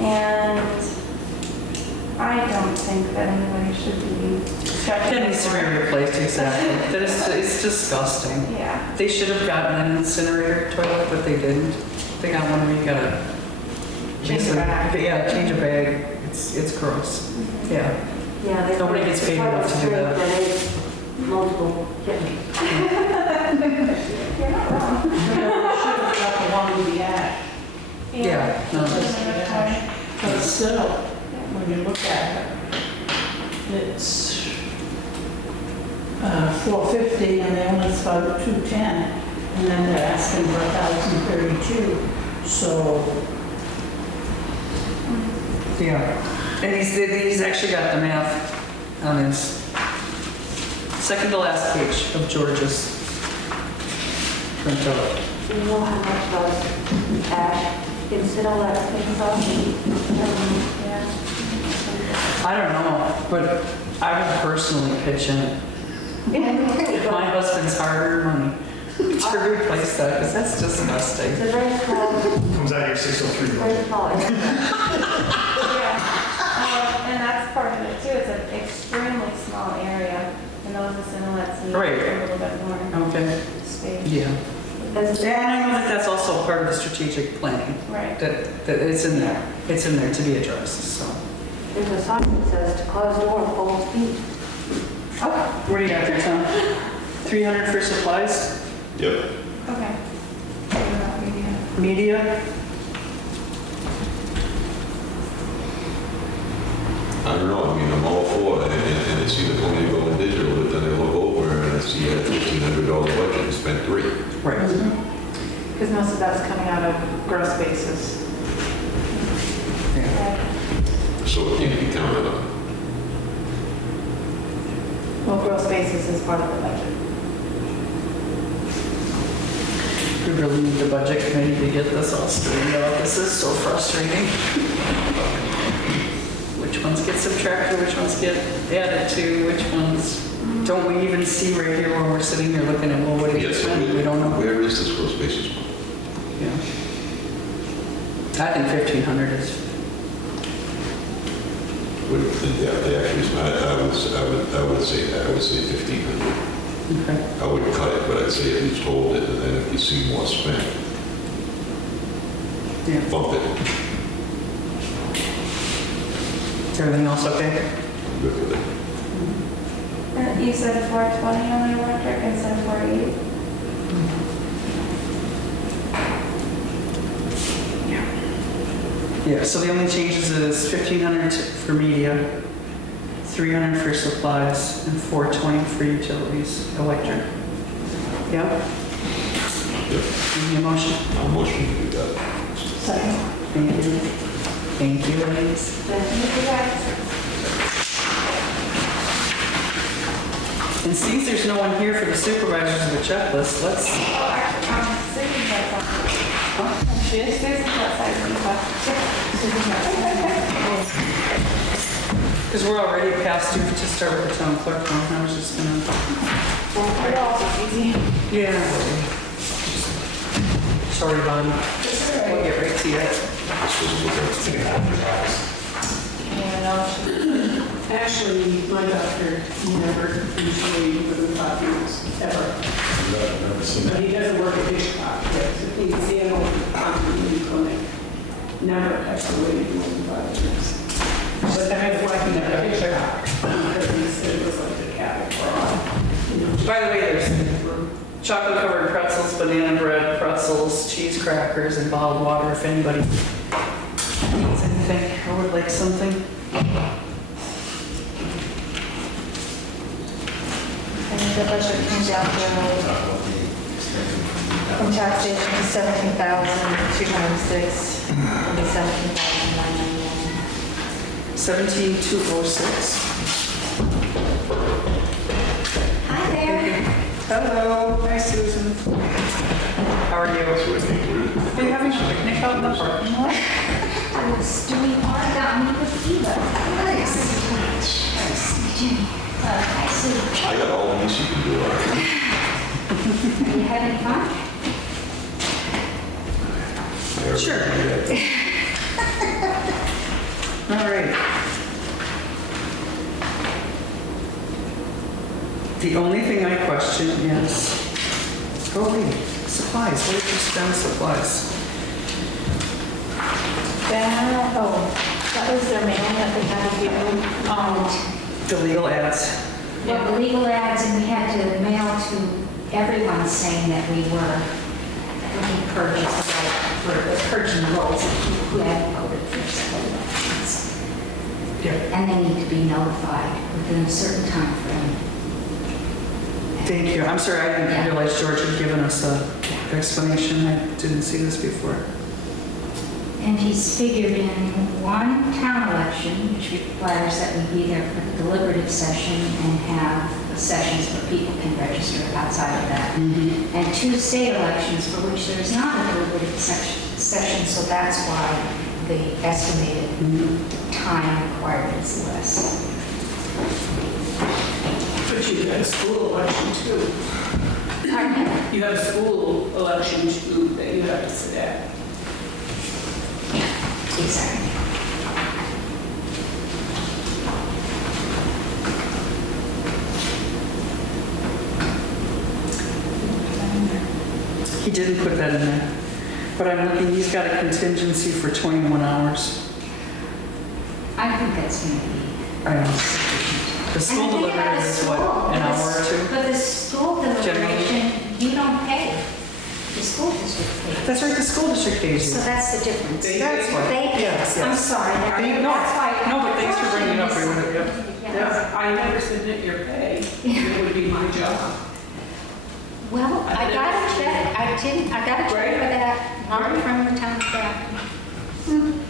And I don't think that anybody should be stretching. That needs to be replaced, exactly. That is, it's disgusting. Yeah. They should have gotten an incinerator toilet, but they didn't. They got one where you gotta... Change a bag. Yeah, change a bag. It's gross. Yeah. Yeah, they. Nobody gets paid enough to do that. Multiple kittens. You're not wrong. You should have got the one with the ash. Yeah, no, But still, when you look at it, it's $450 and they only spoke $210, and then they're asking for $1,032. So yeah. And he's actually got the math on his second to last page of George's printout. Do you know how much those ash incinerator things are? Yeah. I don't know, but I would personally pitch in. My husband's hard-earned money to replace that, because that's disgusting. It's a very small, Comes out of your 603 very budget. small area. Yeah. And that's part of it too. It's an extremely small area, and those assimilates need Right. a little bit more Okay. space. Yeah. There's- And I know that that's also part of the strategic planning, Right. that it's in there. It's in there to be addressed, so. There's a sign that says to close door full speed. What do you got there, Tom? 300 for supplies? Yep. Okay. Media. Media? I don't know, I mean, I'm all for it, and I see the money going digital, but then I look over and I see a $1,500 budget and spent $3. Right. Because most of that's coming out of gross basis. Yeah. So it can't be counted on. Well, gross basis is part of the budget. We really need the budget committee to get this all straightened out. This is so frustrating. Which ones get subtracted, which ones get added to, which ones don't we even see right here when we're sitting here looking at, well, what did you Yes, spend? We don't know. where is this gross basis money? Yeah. I think 1,500 is, They actually, I would say that, I would say 1,500. okay. I wouldn't cut it, but I'd say at least hold it, and then if you see more spent, Yeah. bump it. Everything else okay? I'm good with it. You said 420 on the electric instead of 480? Yeah, so the only changes is 1,500 for media, 300 for supplies, and 420 for utilities, electric. Yeah? Yep. Give me a motion. I'll motion to do that. second. Thank you. Thank you, ladies. Thank you guys. And since there's no one here for the supervisors of the checklist, let's, Oh, actually, Susan's outside. She is? Susan's outside. because we're already past due to start with the town clerk one, I was just gonna, It's easy. yeah. Sorry, Bonnie. We'll get right to you. Yeah, no, Actually, my doctor never usually put in 5 years, ever. But he doesn't work at Hitchcock, he's in a community clinic. Never ever waited more than 5 years. But I was working at Hitchcock, because he said it was like a cattle prod. By the way, there's chocolate covered pretzels, banana bread, pretzels, pretzels, cheese crackers, and bottled water if anybody needs anything or would like something. And the budget came down to, from taxation to 17,206, from the 17,991. 17206. Hi there. Hello. Hi, Susan. How are you? Are you having a picnic out in the parking lot? I was doing origami with Eva. Nice. Hi, Sue. I got all these you can do already. Are you having fun? Sure. All right. The only thing I question is, oh wait, supplies. Where did you spend supplies? That was their mailing that they had to do. The legal ads. Well, the legal ads, and we had to mail to everyone saying that we were looking to purchase the right for purging rolls of people who had voted for several elections. Yeah. And they need to be notified within a certain time frame. Thank you. I'm sorry, I didn't Yeah. realize George had given us an explanation. I didn't see this before. And he's figured in one town election, which requires that we be there for the deliberative session and have sessions where people can register outside of that. And 2 state elections for which there is not a deliberative session, so that's why the estimated time required is less. But you had a school election too. Pardon me? You had a school election too that you had to sit at. Exactly. He didn't put that in there. But I'm looking, he's got a contingency for 21 hours. I think that's going to be. I know. The school And the thing about deliberative the is school, what, an hour or two? But the school deliberation, you don't pay. The school district pays. That's right, the school district pays So you. that's the difference. That's why. They pay. Yes, I'm yes. sorry. No, That's why. no, but thanks for bringing it up. We would have, Yeah. yeah. I never submit your pay. It would be my job. Well, I got a check. I got a check for that, not from the town of Grafton.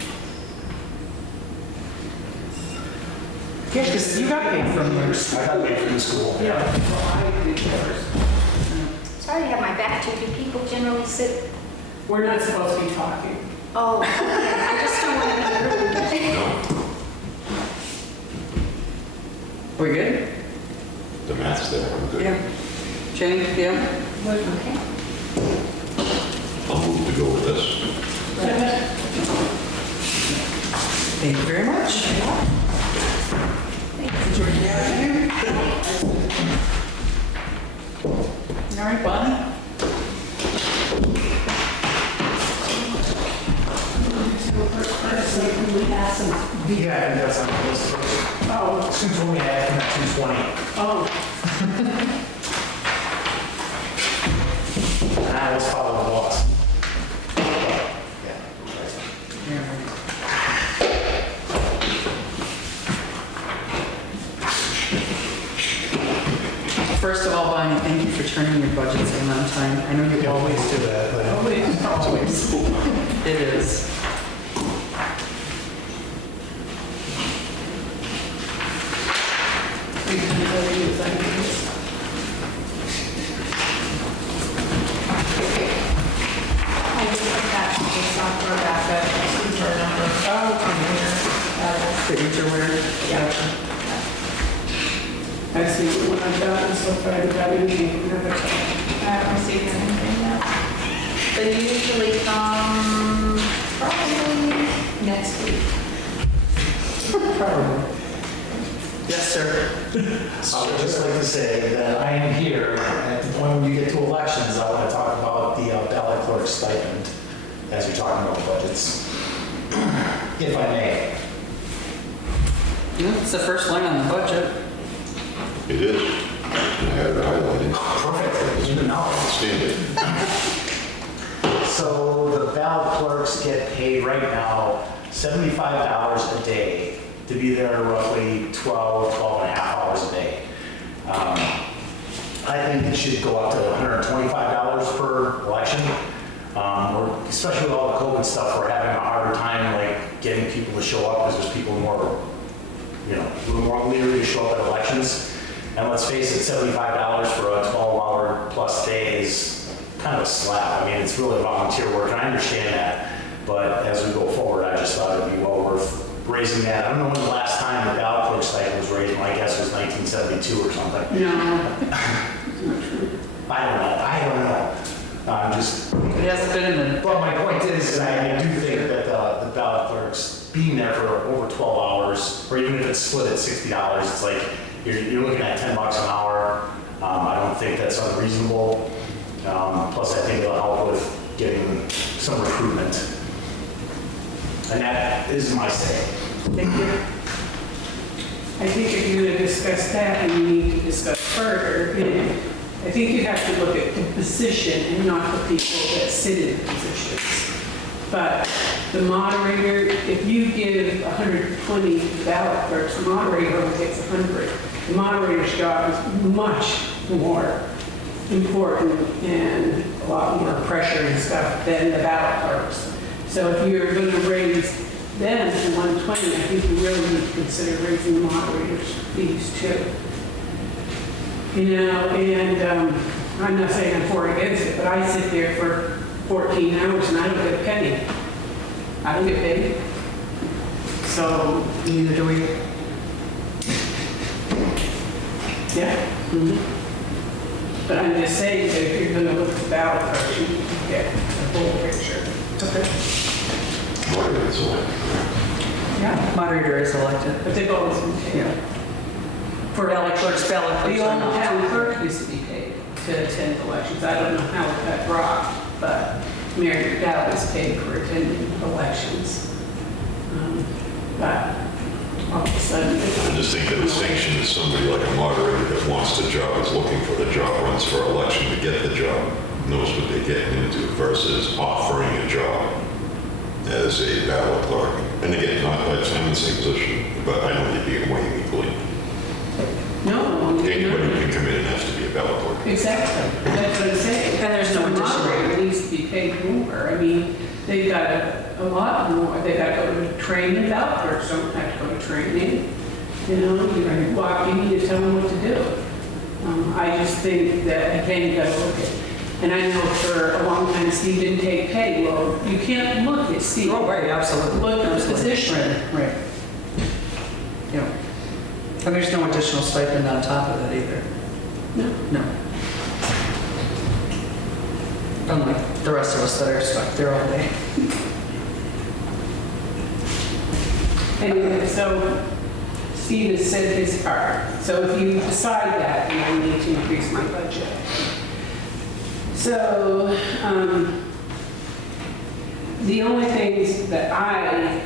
Yeah, because you got paid from yours. I got paid for the school. Yeah, well, I did yours. Sorry to have my back to you. Do people generally sit? We're not supposed to be talking. Oh, okay. I just don't want to be rude. We good? The math's there, I'm good. Yeah. Jenny, yeah? Okay. I'll move to go with this. Thank you very much. All right, Bonnie? Yeah, I think that's on the list first. Oh, 220, I had that 220. oh, And I was following the boss. First of all, Bonnie, thank you for turning your budgets in on time. I know you always do that, but always. It is. I just attached the software backup to her number. Oh, the interware. Yeah. I see what I've gotten so far, I've got anything, never checked. I haven't received anything yet. They usually come probably next week. Probably. Yes, sir. I would just like to say that I am here, and at the point when you get to elections, I want to talk about the ballot clerk stipend, as you're talking about budgets, if I may. Yeah, it's the first line on the budget. It is. I have it highlighted. Perfect, even now. Stand it. clerks get paid right now $75 a day to be there roughly 12 and a half hours a day. I think it should go up to $125 per election. Especially with all the COVID stuff, we're having a harder time like getting people to show up because there's people more, a little more leery to show up at elections. And let's face it, $75 for a 12-hour plus day is kind of a slap. I mean, it's really volunteer work, and I understand that. But as we go forward, I just thought it'd be well worth raising that. I don't know when the last time the ballot clerk stipend was raised. My guess was 1972 or something. No. I don't know. It hasn't been in the. Well, my point is, I do think that the ballot clerks being there for over 12 hours, or even if it's split at $60, it's like you're looking at $10 an hour. I don't think that's unreasonable. Plus, I think it'll help with getting some recruitment. And that is my say. Thank you. I think if you're going to discuss that, and you need to discuss further, I think you have to look at the position and not the people that sit in the positions. But the moderator, if you give 120 ballot clerks, the moderator only takes 100. The moderator's job is much more important and a lot more pressure and stuff than the ballot clerks. So if you're going to raise them to 120, I think you really need to consider raising the moderator's fees too. And I'm not saying I'm for or against it, but I sit there for 14 hours and I don't get a penny. I don't get paid. So Neither do we. yeah. But I'm just saying that if you're going to look at the ballot card, you need to get the whole picture. Okay. Moderator's elected. Yeah, moderator is elected. But they've always been paid. Yeah. For ballot clerks The are old not. town clerk used to be paid to attend elections. I don't know how it got dropped, but Mary McDowell was paid for attending elections. But all of a sudden, I just think the distinction is somebody like a moderator that wants the job, is looking for the job, runs for election to get the job, knows what they're getting into, versus offering a job as a ballot clerk. And again, not that I'm in the same position, but I know you're being weighed equally. no. Anybody who can come in and has to be a ballot clerk. Exactly. That's what I'm saying. And there's no The additional- moderator needs to be paid more. I mean, they've got a lot more. They've got to go to training. Ballot clerks don't have to go to training. You're going to walk in, you tell them what to do. I just think that, again, you got to look at, and I know for a long time Steve didn't take pay. Well, you can't look at Steve. Oh, right, absolutely. Look at the Absolutely. position. Right. Yeah. And there's no additional stipend on top of that either. No. No. Unlike the rest of us that are stuck there all day. Anyway, so Steve has said his part. So if you decide that, then I need to increase my budget. So the only things that I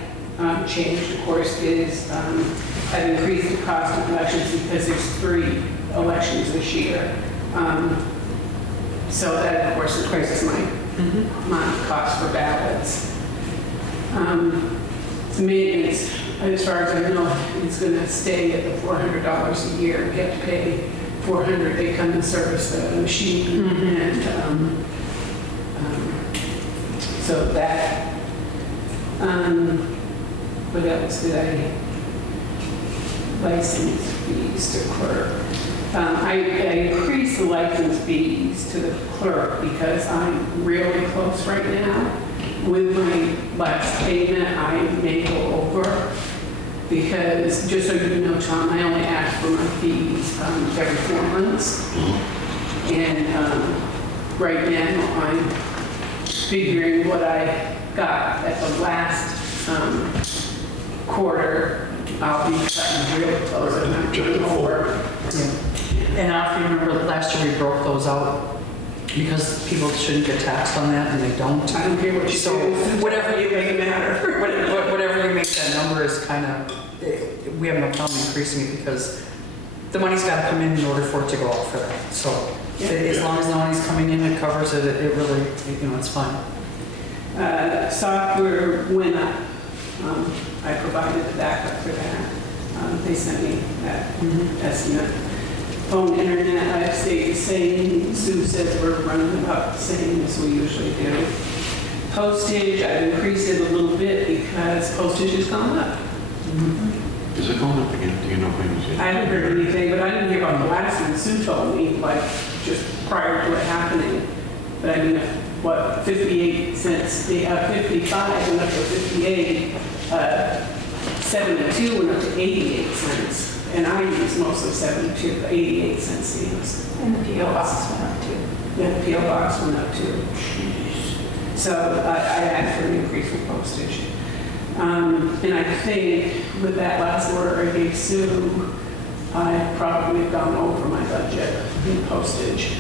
changed, of course, is I've increased the cost of elections because there's 3 elections this year. So that, of course, increases my cost for ballots. The maintenance, as far as I know, is going to stay at the $400 a year. We have to pay $400. They come and service the machine, and so that. What else did I? License fees to clerk. I increased the license fees to the clerk because I'm really close right now. With my last payment, I may go over because, just so you know, Tom, I only ask for my fees every 4 months. And right now, I'm figuring what I got at the last quarter. I'll be cutting really close and I'm getting over. And now, if you remember, last year we broke those out because people shouldn't get taxed on that, and they don't. I don't care what you So do. whatever you It doesn't matter. whatever you make that number is kind of, we have no problem increasing it because the money's got to come in order for it to go out for that. So as long as the money's coming in, it covers it. It really, it's fine. Software went up. I provided the backup for that. They sent me that estimate. Phone, internet, I've stayed the same. Sue says we're running about the same as we usually do. Postage, I've increased it a little bit because postage has gone up. Is it going up again? Do you know when? I haven't heard anything, but I didn't hear about the last one. Sue told me, like, just prior to it happening. But I mean, what, 58 cents, 55 went up to 58, 72 went up to 88 cents. And I use mostly 72, but 88 cent stamps. And the PO box went up too. Yeah, the PO box went up too. So I asked for an increase in postage. And I think with that last order I gave Sue, I probably have gone over my budget in postage.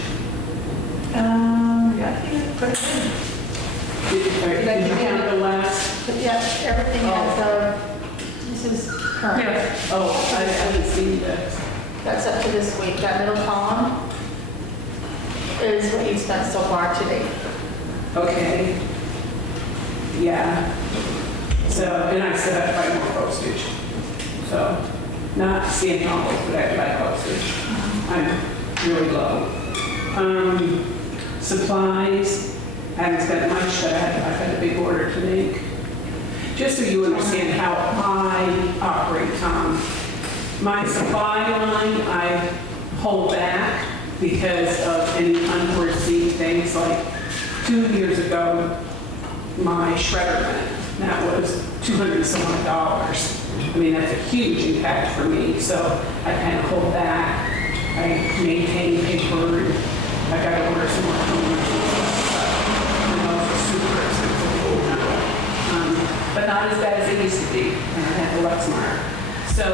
Yeah, I think it's pretty good. Did you count the last? But yeah, everything has, this is current. Yeah. Oh, I haven't seen that. That's up to this week. That middle column is what you spent so far to date. Okay. Yeah. So, and I still have to buy more postage. So, not stamp envelopes, but I have to buy postage. I'm really low. Supplies, I haven't spent much, but I've had a big order to make. Just so you understand how I operate, Tom. My supply line, I hold back because of any unforeseen things. Like 2 years ago, my shredder went. That was $200 and some odd. I mean, that's a huge impact for me. So I kind of hold back. I maintain paper. I got to order some more commercials and those are super expensive. But not as bad as it used to be. And I have a Lexmark. So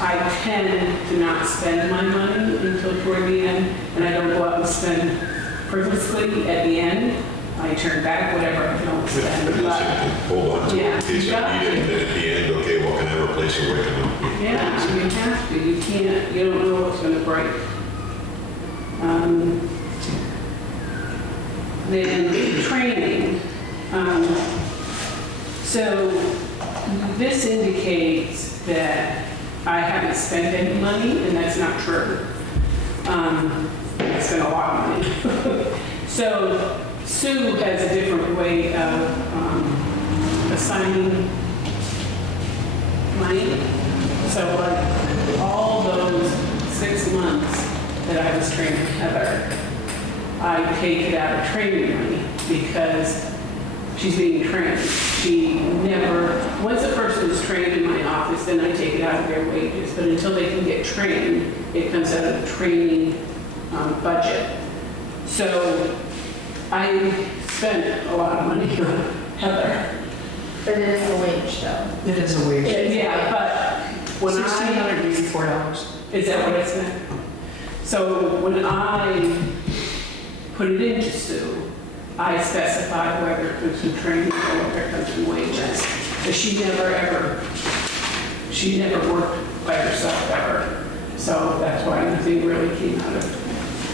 I tend to not spend my money until toward the end, and I don't go out and spend frivolously at the end. I turn back whatever I don't spend. Hold on to it Yeah, in case you I got need it, and then at the end, okay, well, can I replace it? Where can I? Yeah, you have to. You can't, you don't know what's going to break. Then training. So this indicates that I haven't spent any money, and that's not true. I spent a lot of money. So Sue has a different way of assigning money. So like all those 6 months that I was training Heather, I take it out of training money because she's being trained. She never, once a person is trained in my office, then I take it out of their wages. But until they can get trained, it comes out of the training budget. So I spent a lot of money on Heather. But it is a wage though. It is a wage. Yeah, but when $1,684. is that what it's meant? So when I put it into Sue, I specify whether it comes from training or whether it comes from wages. But she never worked by herself ever. So that's why nothing really came out of it.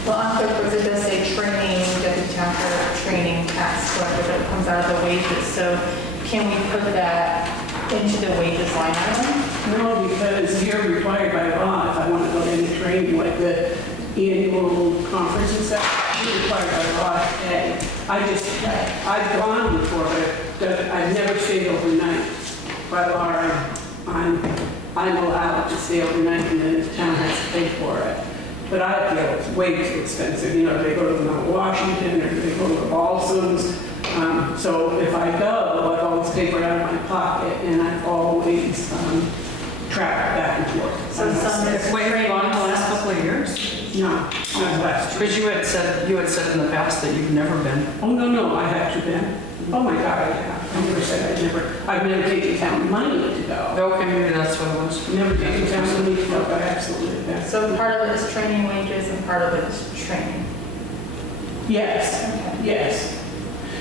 Well, on Quick it does say training, deputy town clerk, training, tax collector, but it comes out of the wages. So can we put that into the wages line item? No, because you're required by law, if I want to go in and train, like the annual conference and stuff, you're required by law to pay. I've gone before, but I've never stayed overnight. By law, I'm allowed to stay overnight, and then the town has to pay for it. But I feel it's way too expensive. You know, they go to Mount Washington, or they go to the Balsams. So if I go, I've always paid for it out of my pocket, and I've always traveled back and forth. So some is Wait, have you gone in the last couple of years? No, not the last two. Because you had said in the past that you've never been. Oh, no, I have to been. Oh my God, I have. I never said I've never taken town money to go. Okay, maybe that's what it was. Never taken town money to go, but absolutely. That's So part of it is training wages and part of it is training. Yes, yes.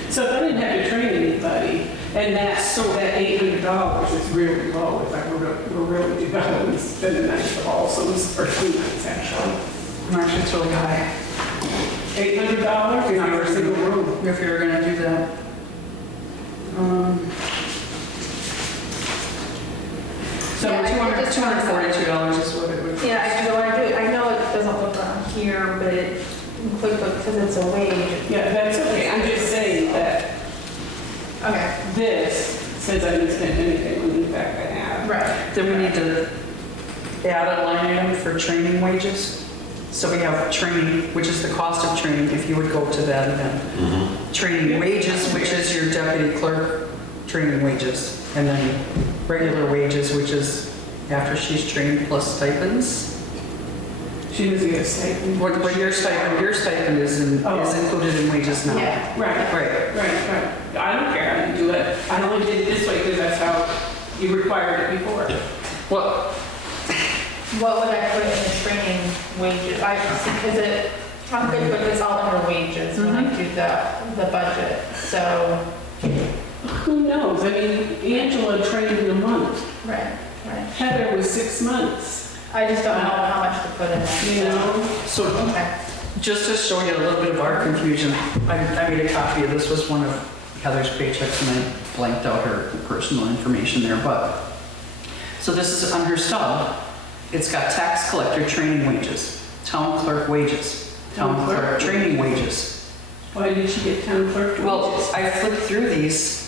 So if I didn't have to train anybody, and that $800 is really low if I were really to go and spend a night at Balsams, or 2 nights actually. Actually, it's really high. $800 in our single room. If you're gonna do that. $242 is what it would. Yeah, I know it doesn't look on here, but it, because it's a wage. Yeah, that's okay. I'm just saying that Okay. this says I didn't spend anything when in fact I have. Right. Then we need to add a line item for training wages. So we have training, which is the cost of training, if you would go to that event. Training wages, which is your deputy clerk training wages. And then regular wages, which is after she's trained plus stipends. She doesn't get a stipend. What your stipend is included in wages now. Yeah. Right. I don't care how you do it. I only did it this way because that's how you required it before. Well, What would I put in the training wages? Because I'm good with this all under wages when I do the budget, so. Who knows? I mean, Angela trained in a month. Right. Heather was 6 months. I just don't know how much to put in there. You know? so Okay. just to show you a little bit of our confusion, I made a copy of this. Was one of Heather's paychecks, and I blanked out her personal information there. But so this is on her stub. It's got tax collector training wages, town clerk wages, town clerk training wages. Why did she get town clerk wages? Well, I flipped through these.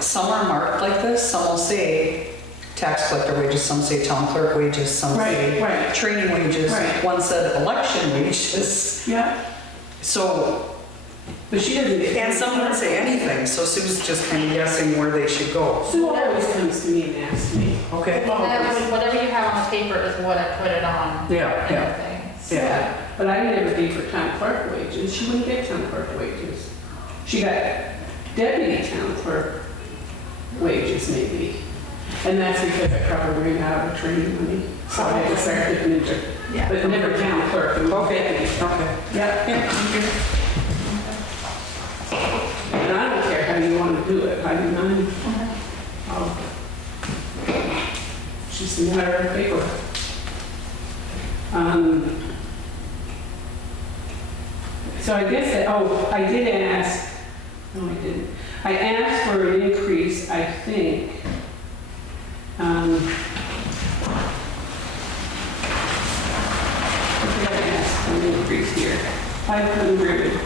Some are marked like this. Some will say tax collector wages. Some say town clerk wages. Some say Right. training wages. Right. One said election wages. Yeah, So, but she doesn't get. and some didn't say anything. So Sue's just kind of guessing where they should go. Sue always comes to me and asks me. Okay. Whatever you have on the paper is what I put it on. Yeah. Everything. Yeah. But I never gave her town clerk wages. She wouldn't get town clerk wages. She got deputy town clerk wages maybe. And that's because I probably ran out of training money. So I had to start looking into, Yeah. but never town clerk. It was Okay. deputy. Okay. Yeah. And I don't care how you want to do it. I do mine. It's just a matter of paper. So I guess that, I did ask, no I didn't. I asked for an increase, I think. What did I ask for an increase here? 500.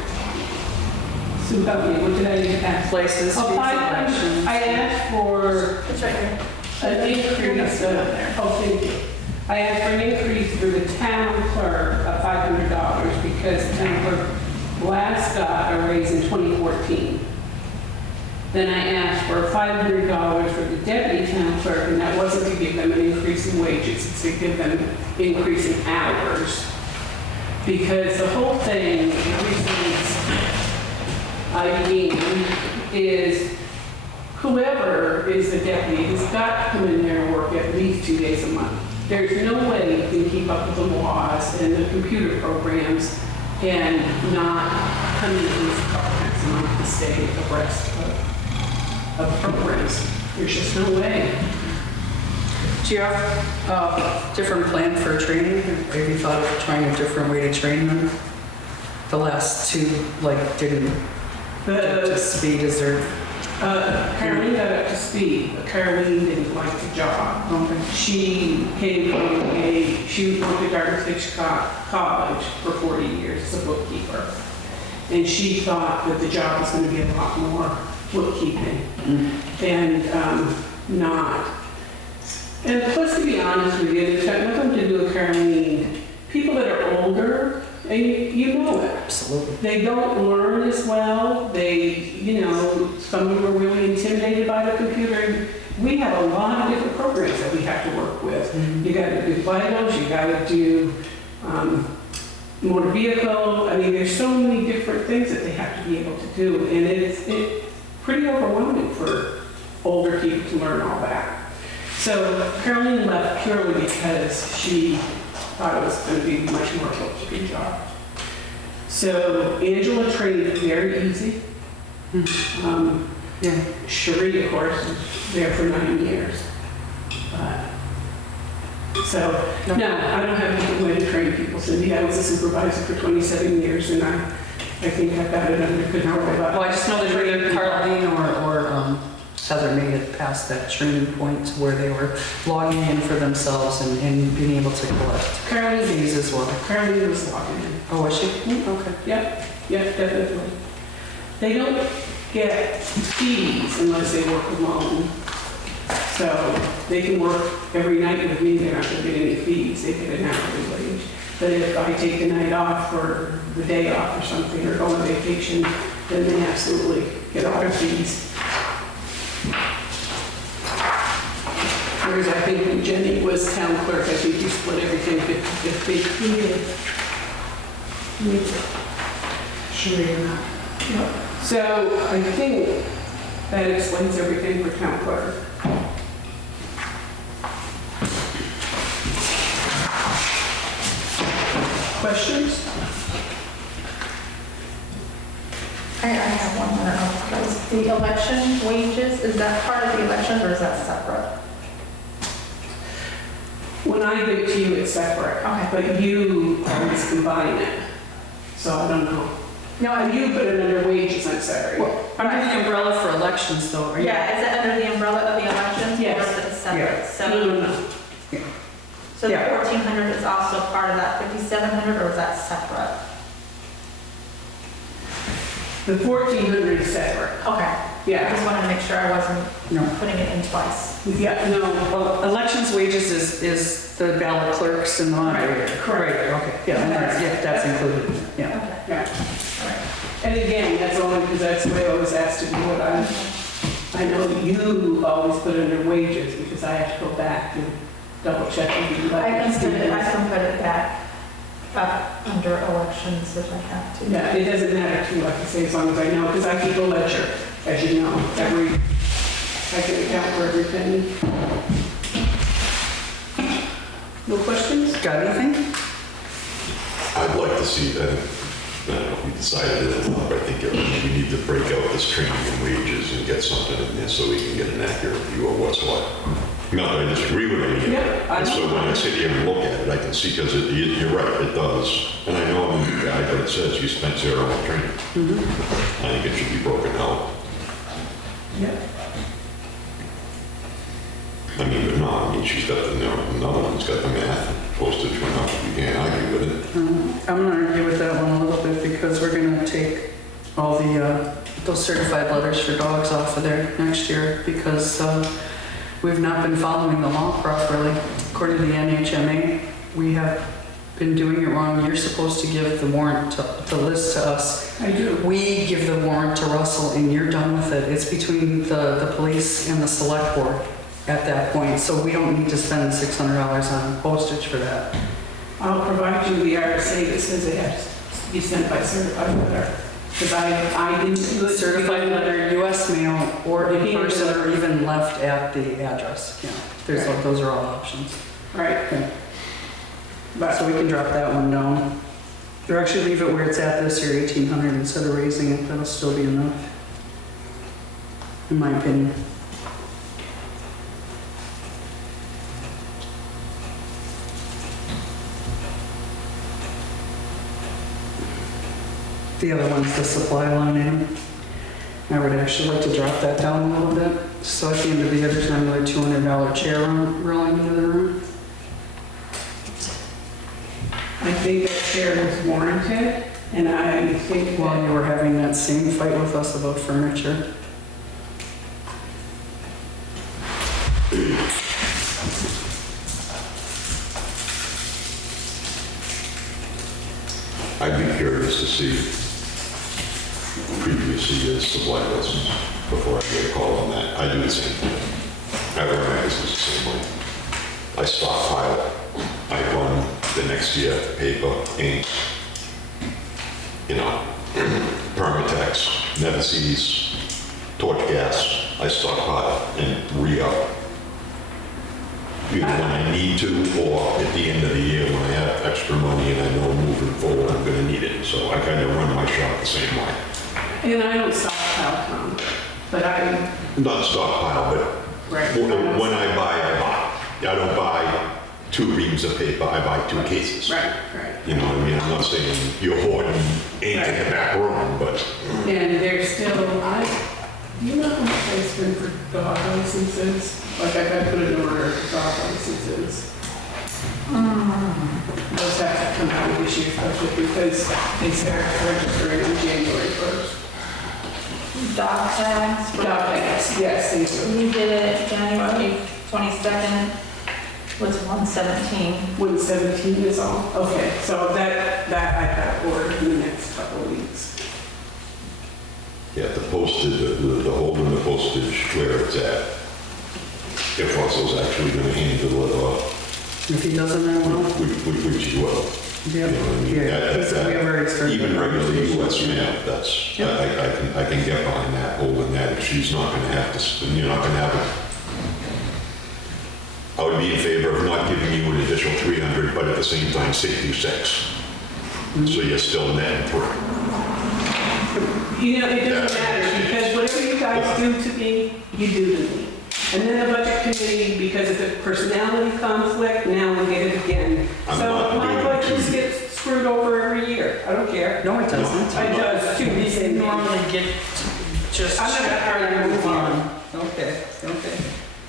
Sue, help me, what did I ask? Places, Oh, fees, 500. elections. I asked for It's right here. an increase of, thank you. I asked for an increase for the town clerk of $500 because the town clerk last got a raise in 2014. Then I asked for $500 for the deputy town clerk, and that wasn't to give them an increase in wages, it's to give them an increase in hours. Because the whole thing, the reasons I mean, is whoever is the deputy has got to come in there and work at least 2 days a month. There's no way you can keep up with the laws and the computer programs and not come in at least a couple times a month to stay abreast of programs. There's just no way. Do you have a different plan for training? Have you thought of trying a different way to train them? The last two, didn't get up to speed. Is there? Caroline got up to speed, but Caroline didn't like the job. Okay. She came from she worked at Dartmouth College for 40 years as a bookkeeper. And she thought that the job was going to be a lot more bookkeeping and not. And plus, to be honest with you, there's got nothing to do with Caroline. People that are older, and you know it. Absolutely. They don't learn as well. Some of them are really intimidated by the computer. We have a lot of different programs that we have to work with. You got to do vitals, you got to do motor vehicle. I mean, there's so many different things that they have to be able to do. And it's pretty overwhelming for older people to learn all that. So Caroline left purely because she thought it was going to be a much more bookkeeping job. So Angela trained very easy. Cherie, of course, was there for 9 years. So, no, I don't have a different way to train people, Cindy. I was a supervisor for 27 years, and I think I've got it under control. Well, I just know that either Carlene or Heather made it get past that training point where they were logging in for themselves and being able to collect Currently, fees as well. currently was logging in. Oh, was she? Okay. Yep, yep, definitely. They don't get fees unless they work alone. So they can work every night with me, they're not gonna get any fees, they get an hourly wage. But if I take the night off or the day off or something, or go on vacation, then they absolutely get all their fees. Whereas I think when Jenny was town clerk, I think you split everything 50/50. Sure you're not. So I think that explains everything for town clerk. Questions? I have one more. The election wages, is that part of the elections or is that separate? When I give it to you, it's separate. Okay. But you always combine it. So I don't know. No, You put it under wages, I'm sorry. Under the umbrella for elections though, are you? yeah, is it under the umbrella of the elections? Yes. Or is it separate? Yeah. So, No. so the Yeah. 1,400 is also part of that 5,700 or is that separate? The 1,400 is separate. Okay. I Yeah. just wanted to make sure I wasn't No. putting it in twice. Yeah, no. Well, elections wages is the ballot clerks and the moderator. Right, correct. Right, okay. Yeah, and that's included. Yeah. Okay. Yeah. All right. And again, that's only because that's the way I was asked to do it. I know you always put it under wages because I have to go back and double check with you. I can put it back up under elections if I have to. Yeah, it doesn't matter to me, like I say, as long as I know, because I keep a ledger, as you know, I can account for everything. No questions? Got anything? I'd like to see that, I don't know if we decided it or not, but I think we need to break out this training and wages and get something in there so we can get an accurate view of what's what. Not that I disagree with any of it. Yeah, I And so know. when I sit here and look at it, I can see, because you're right, it does. And I know I'm a new guy, but it says you spent 0 on training. I think it should be broken out. Yeah. I mean, but no, I mean, she's got another one's got the math postage went up. You can't argue with it. I'm gonna argue with that one a little bit because we're gonna take all those certified letters for dogs off of there next year because we've not been following the law properly. According to the NHMA, we have been doing it wrong. You're supposed to give the warrant to Liz to us. I do. We give the warrant to Russell and you're done with it. It's between the police and the select board at that point. So we don't need to spend $600 on postage for that. I'll provide you the RSA that says it has to be sent by certified letter. Because I didn't do it. Certified letter, US mail, or in person, or even left at the address. Yeah, those are all options. Right. Okay. But So we can drop that one down. Or actually leave it where it's at this year, 1,800, instead of raising it. That'll still be enough, in my opinion. The other one's the supply line item. I would actually like to drop that down a little bit. So at the end of the year, there's not another $200 chair rolling into the room. I think that chair is warranted, and I think While that you were having that same fight with us about furniture. I'd be curious to see previous year's supply lists before I get a call on that. I do the same thing. I run my business the same way. I stockpile. I run the next year paper, ink, Permatex, Nemesis, torch gas. I stockpile and re-up. Either when I need to or at the end of the year when I have extra money and I know moving forward I'm going to need it. So I kind of run my shop the same way. and I don't stockpile, Tom, but I, Not stockpile, but right. when I buy, I buy. I don't buy 2 reams of paper, I buy 2 cases. Right, right. You know what I mean? I'm not saying you're hoarding ink in the back room, but And there's still, you know how much I spend for dog licenses. Like I gotta put in an order for dog licenses. Those have to come out of this year's budget because they start registering on January 1st. Dog tags. Dog tags, yes, they do. We did it January 22nd, was 117. 117 is all? Okay, so that I've got to order in the next couple of weeks. Yeah, the postage, the holding the postage where it's at. If Russell's actually gonna handle it, or If he doesn't, I will. which he will. Yeah. You know what I mean? Yeah, That- he said we that- already started Even the regular conversation. US mail, that's, I can get behind that, holding that, if she's not gonna have to, you're not gonna have it. I would be in favor of not giving you an additional 300, but at the same time 66. So you're still net three. You know, it doesn't matter because whatever you guys do to me, you do to me. And then the budget committee, because of the personality conflict, now we get it again. I'm So not my doing it budget to you. gets screwed over every year. I don't care. No, it doesn't. It does too. We normally get just I'm not check arguing and with move you. on. Okay, okay.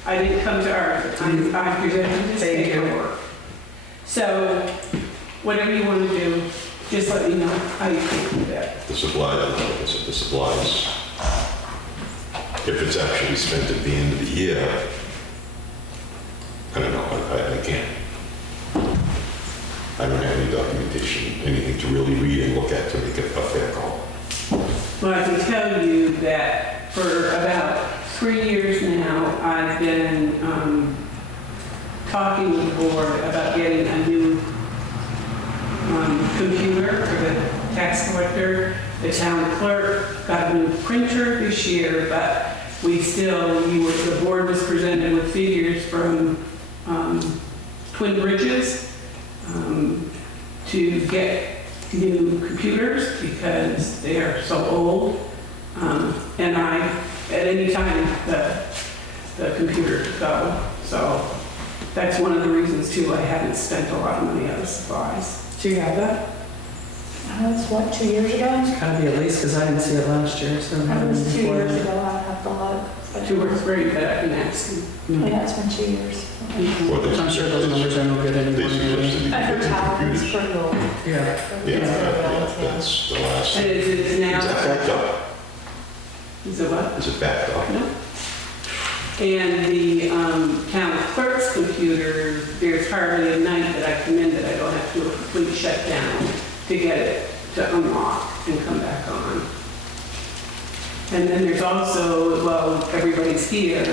I didn't come to argue. I presented this Thank you. paperwork. So whatever you want to do, just let me know how you can do that. The supplies, like I said, the supplies, if it's actually spent at the end of the year, I don't know, I can't. I don't have any documentation, anything to really read and look at to make a fair call. Well, I can tell you that for about 3 years now, I've been talking with the board about getting a new computer for the tax collector. The town clerk got a new printer this year, but the board was presented with figures from Twin Bridges to get new computers because they are so old. And at any time, the computer could go. So that's one of the reasons too, I haven't spent a lot of money on supplies. Do you have that? That's what, 2 years ago? It's gotta be at least, because I didn't see it last year, so. That was 2 years ago, I'll have to look. 2 or 3 that I can ask you. Yeah, it's been 2 years. Well, there's- I'm sure those numbers are no good They anymore. suggested you I get heard some tower is computers. pretty old. Yeah. Yeah, that's the last. And it is now. Is that backed up? Is it what? Is it backed up? No. And the town clerk's computer, there's hardly a night that I come in that I don't have to do a complete shutdown to get it to unlock and come back on. And then there's also, well, everybody's here,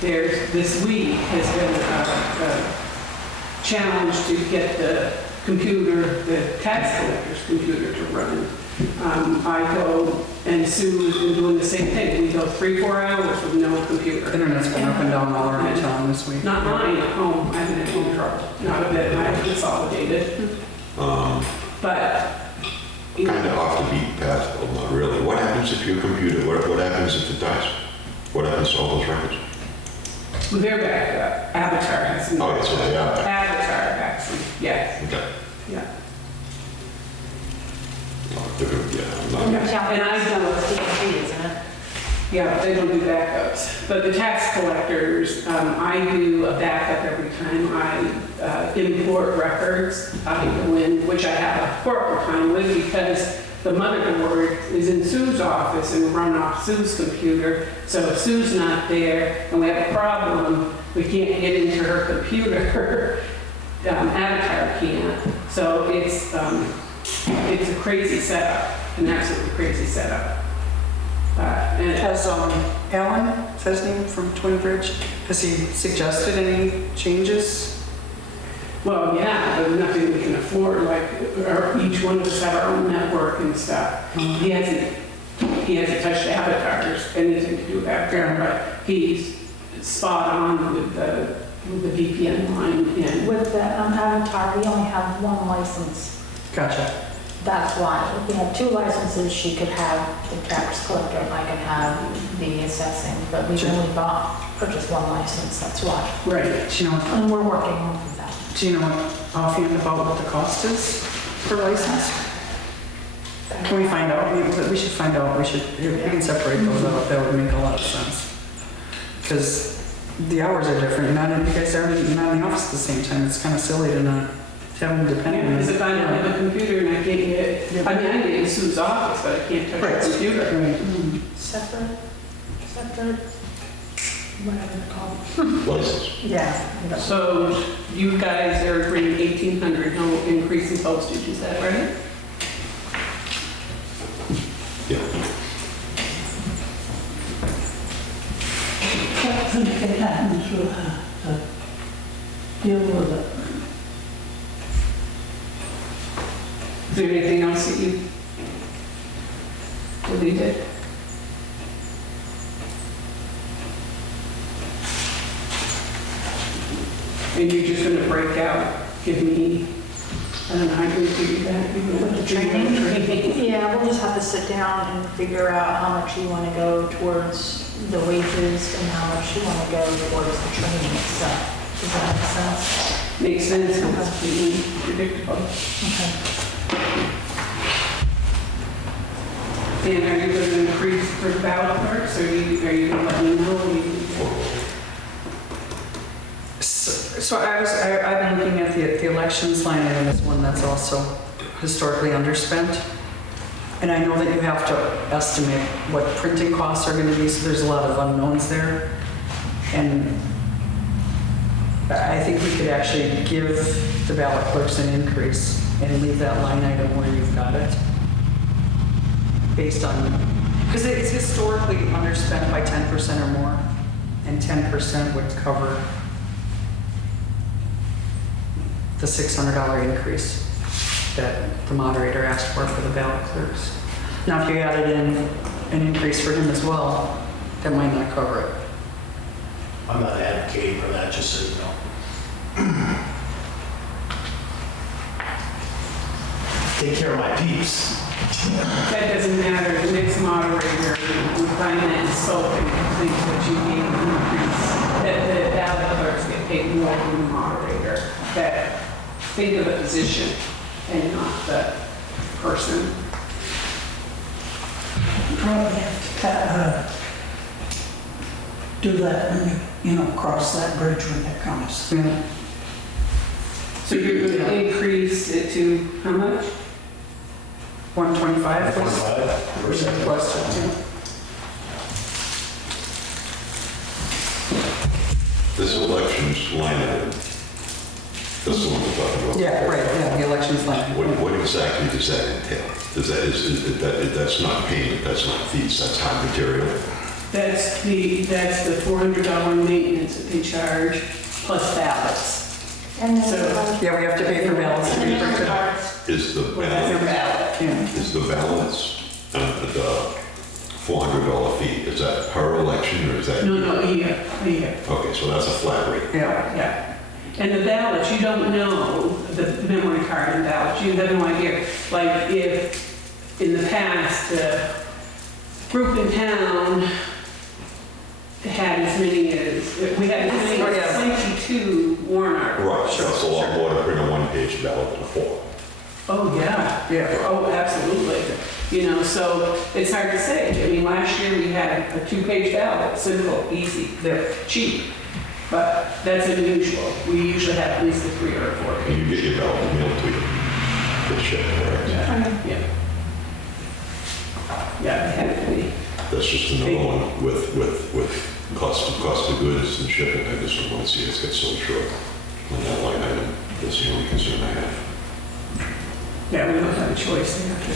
this week has been a challenge to get the computer, the tax collector's computer to run. I go, and Sue has been doing the same thing. We go 3-4 hours with no computer. Internet's been up and down all around town this week. Not mine at home. I've been at home trouble. Not a bit. I have consolidated. But, you Kind of know, off the beaten path, well, not really. What happens if your computer, what happens if it dies? What happens to all those records? they're back up. Avatar has them. Oh, so they are back. Avatar has them, yes. Okay. Yeah. Yeah, I'm not- And I don't, DMV, isn't it? yeah, they don't do backups. But the tax collectors, I do a backup every time I import records. I go in, which I have a horrible time with because the motherboard is in Sue's office and run off Sue's computer. So if Sue's not there and we have a problem, we can't get into her computer. Avatar can't. So it's a crazy setup, an absolutely crazy setup. And Has Alan, is that his name, from Twin Bridge, has he suggested any changes? well, yeah, but nothing we can afford, like, each one of us have our own network and stuff. He hasn't touched avatars, anything to do with Avatar, but he's spot on with the VPN line and With the Avatar, we only have one license. Gotcha. That's why. If we had 2 licenses, she could have the tax collector and I could have the assessing, but we've only purchased 1 license, that's why. right. Do you know, And we're working on that. do you know offhand about what the cost is for license? Can we find out? We should find out. We can separate those out. That would make a lot of sense. because the hours are different, not, you guys aren't not in the office at the same time, it's kind of silly to not have them dependent on. Because if I don't have a computer and I can't get, I mean, I can get in Sue's office, but I can't touch Right. the computer. Separate, whatever they're called. License. Yeah. So you guys are agreeing 1,800, no increase in postage, is that right? Yeah. Something happens, we'll have to deal with it. Is there anything else that you deleted? And you're just gonna break out, give me, I don't know, how you figure that, you know, what the training? Yeah, we'll just have to sit down and figure out how much you want to go towards the wages and how much you want to go towards the training itself. Does that make sense? Makes sense, because it's being predictable. Okay. And are you gonna increase for ballot clerks, or are you gonna let me know? I've been looking at the elections line item as one that's also historically underspent. And I know that you have to estimate what printing costs are gonna be, so there's a lot of unknowns there. And I think we could actually give the ballot clerks an increase and leave that line item where you've got it. Based on, because it's historically underspent by 10% or more, and 10% would cover the $600 increase that the moderator asked for the ballot clerks. Now, if you added in an increase for him as well, that might not cover it. I'm not advocating for that, just so you know. Take care of my peeps. That doesn't matter, the next moderator, the finance consultant, thinks that you need an increase, that the ballot clerks get paid more than the moderator. That, think of the position and not the person. You probably have to do that when you know, cross that bridge when it comes. Yeah. So you're going to increase it to how much? 125 plus 25%. plus 2. This elections line item, that's the one we're talking about. Yeah, right, yeah, the elections line. What exactly does that entail? That's not payment, that's not fees, that's hard material? That's the $400 maintenance that they charge plus ballots. And then. So- Yeah, we have to pay for ballots to be printed. Is the Well, that's a balance, ballot. Yeah. is the balance, the $400 fee, is that per election or is that? No, a year. Okay, so that's a flat rate. Yeah. Yeah. And the ballots, you don't know the memory card and ballots, you have no idea. Like if in the past, the group in town had as many as, we had as many Oh, yeah. as 22 warrant articles. Right, so that's a lot more to print a one-page ballot than a four. Oh, yeah. Yeah. Oh, absolutely. You know, so it's hard to say. I mean, last year we had a 2-page ballot, simple, easy, they're cheap. But that's unusual. We usually have at least a 3 or a 4 And page. you get your ballot mailed to you. It's shipped, correct? Yeah. Yeah, it had to be. That's just another one with cost of goods and shipping. I just don't want to see us get sold short on that line item. That's the only concern I have. Yeah, we don't have a choice. They have to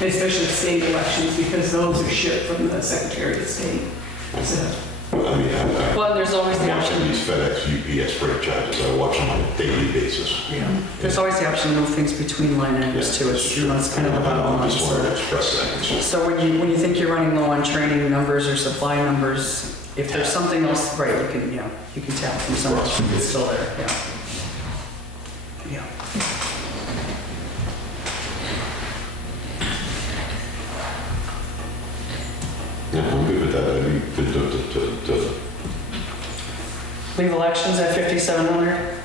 come. Especially state elections, because those are shipped from the Secretary of State. So, I mean, Well, there's always the I'm watching option. these FedEx, UPS freight charges. I watch them on a daily basis. Yeah. There's always the option to move things between line items too. It's, you know, it's kind of the bottom I line. just wanted to express that. It's just- So when you think you're running low on training numbers or supply numbers, if there's something else, right, you can tap from somewhere else if it's still there, yeah. Yeah. Yeah, I'm good with that. I'd be good to Leave elections at 5,700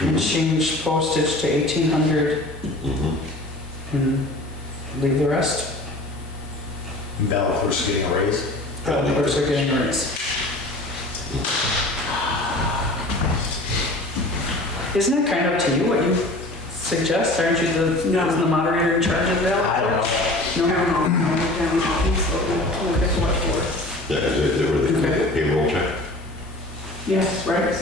and change postage to 1,800 and leave the rest. Ballot clerks getting a raise. Ballot clerks are getting a raise. Isn't it kind of up to you what you suggest? Aren't you the moderator in charge of that? I don't know. Yeah, they were the payroll check. Yes, right.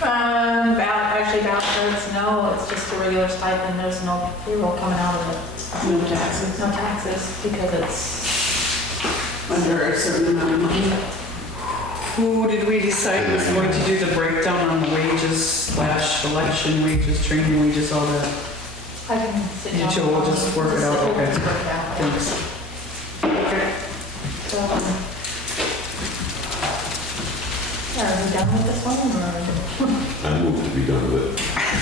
Actually vouchers, no, it's just a regular stipend, there's no payroll coming out of it. No taxes. No taxes, because it's, Under a certain amount of money. Who did we decide was going to do the breakdown on the wages / election wages, training wages, all that? I can sit down. You two will just work it out, okay. Just work it out. Thanks. So, are we done with this one, or? I moved to be done with it.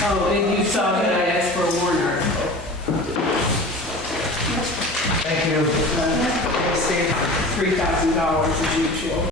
Oh, and you saw that I asked for a warrant article. Thank you. I saved $3,000 as usual.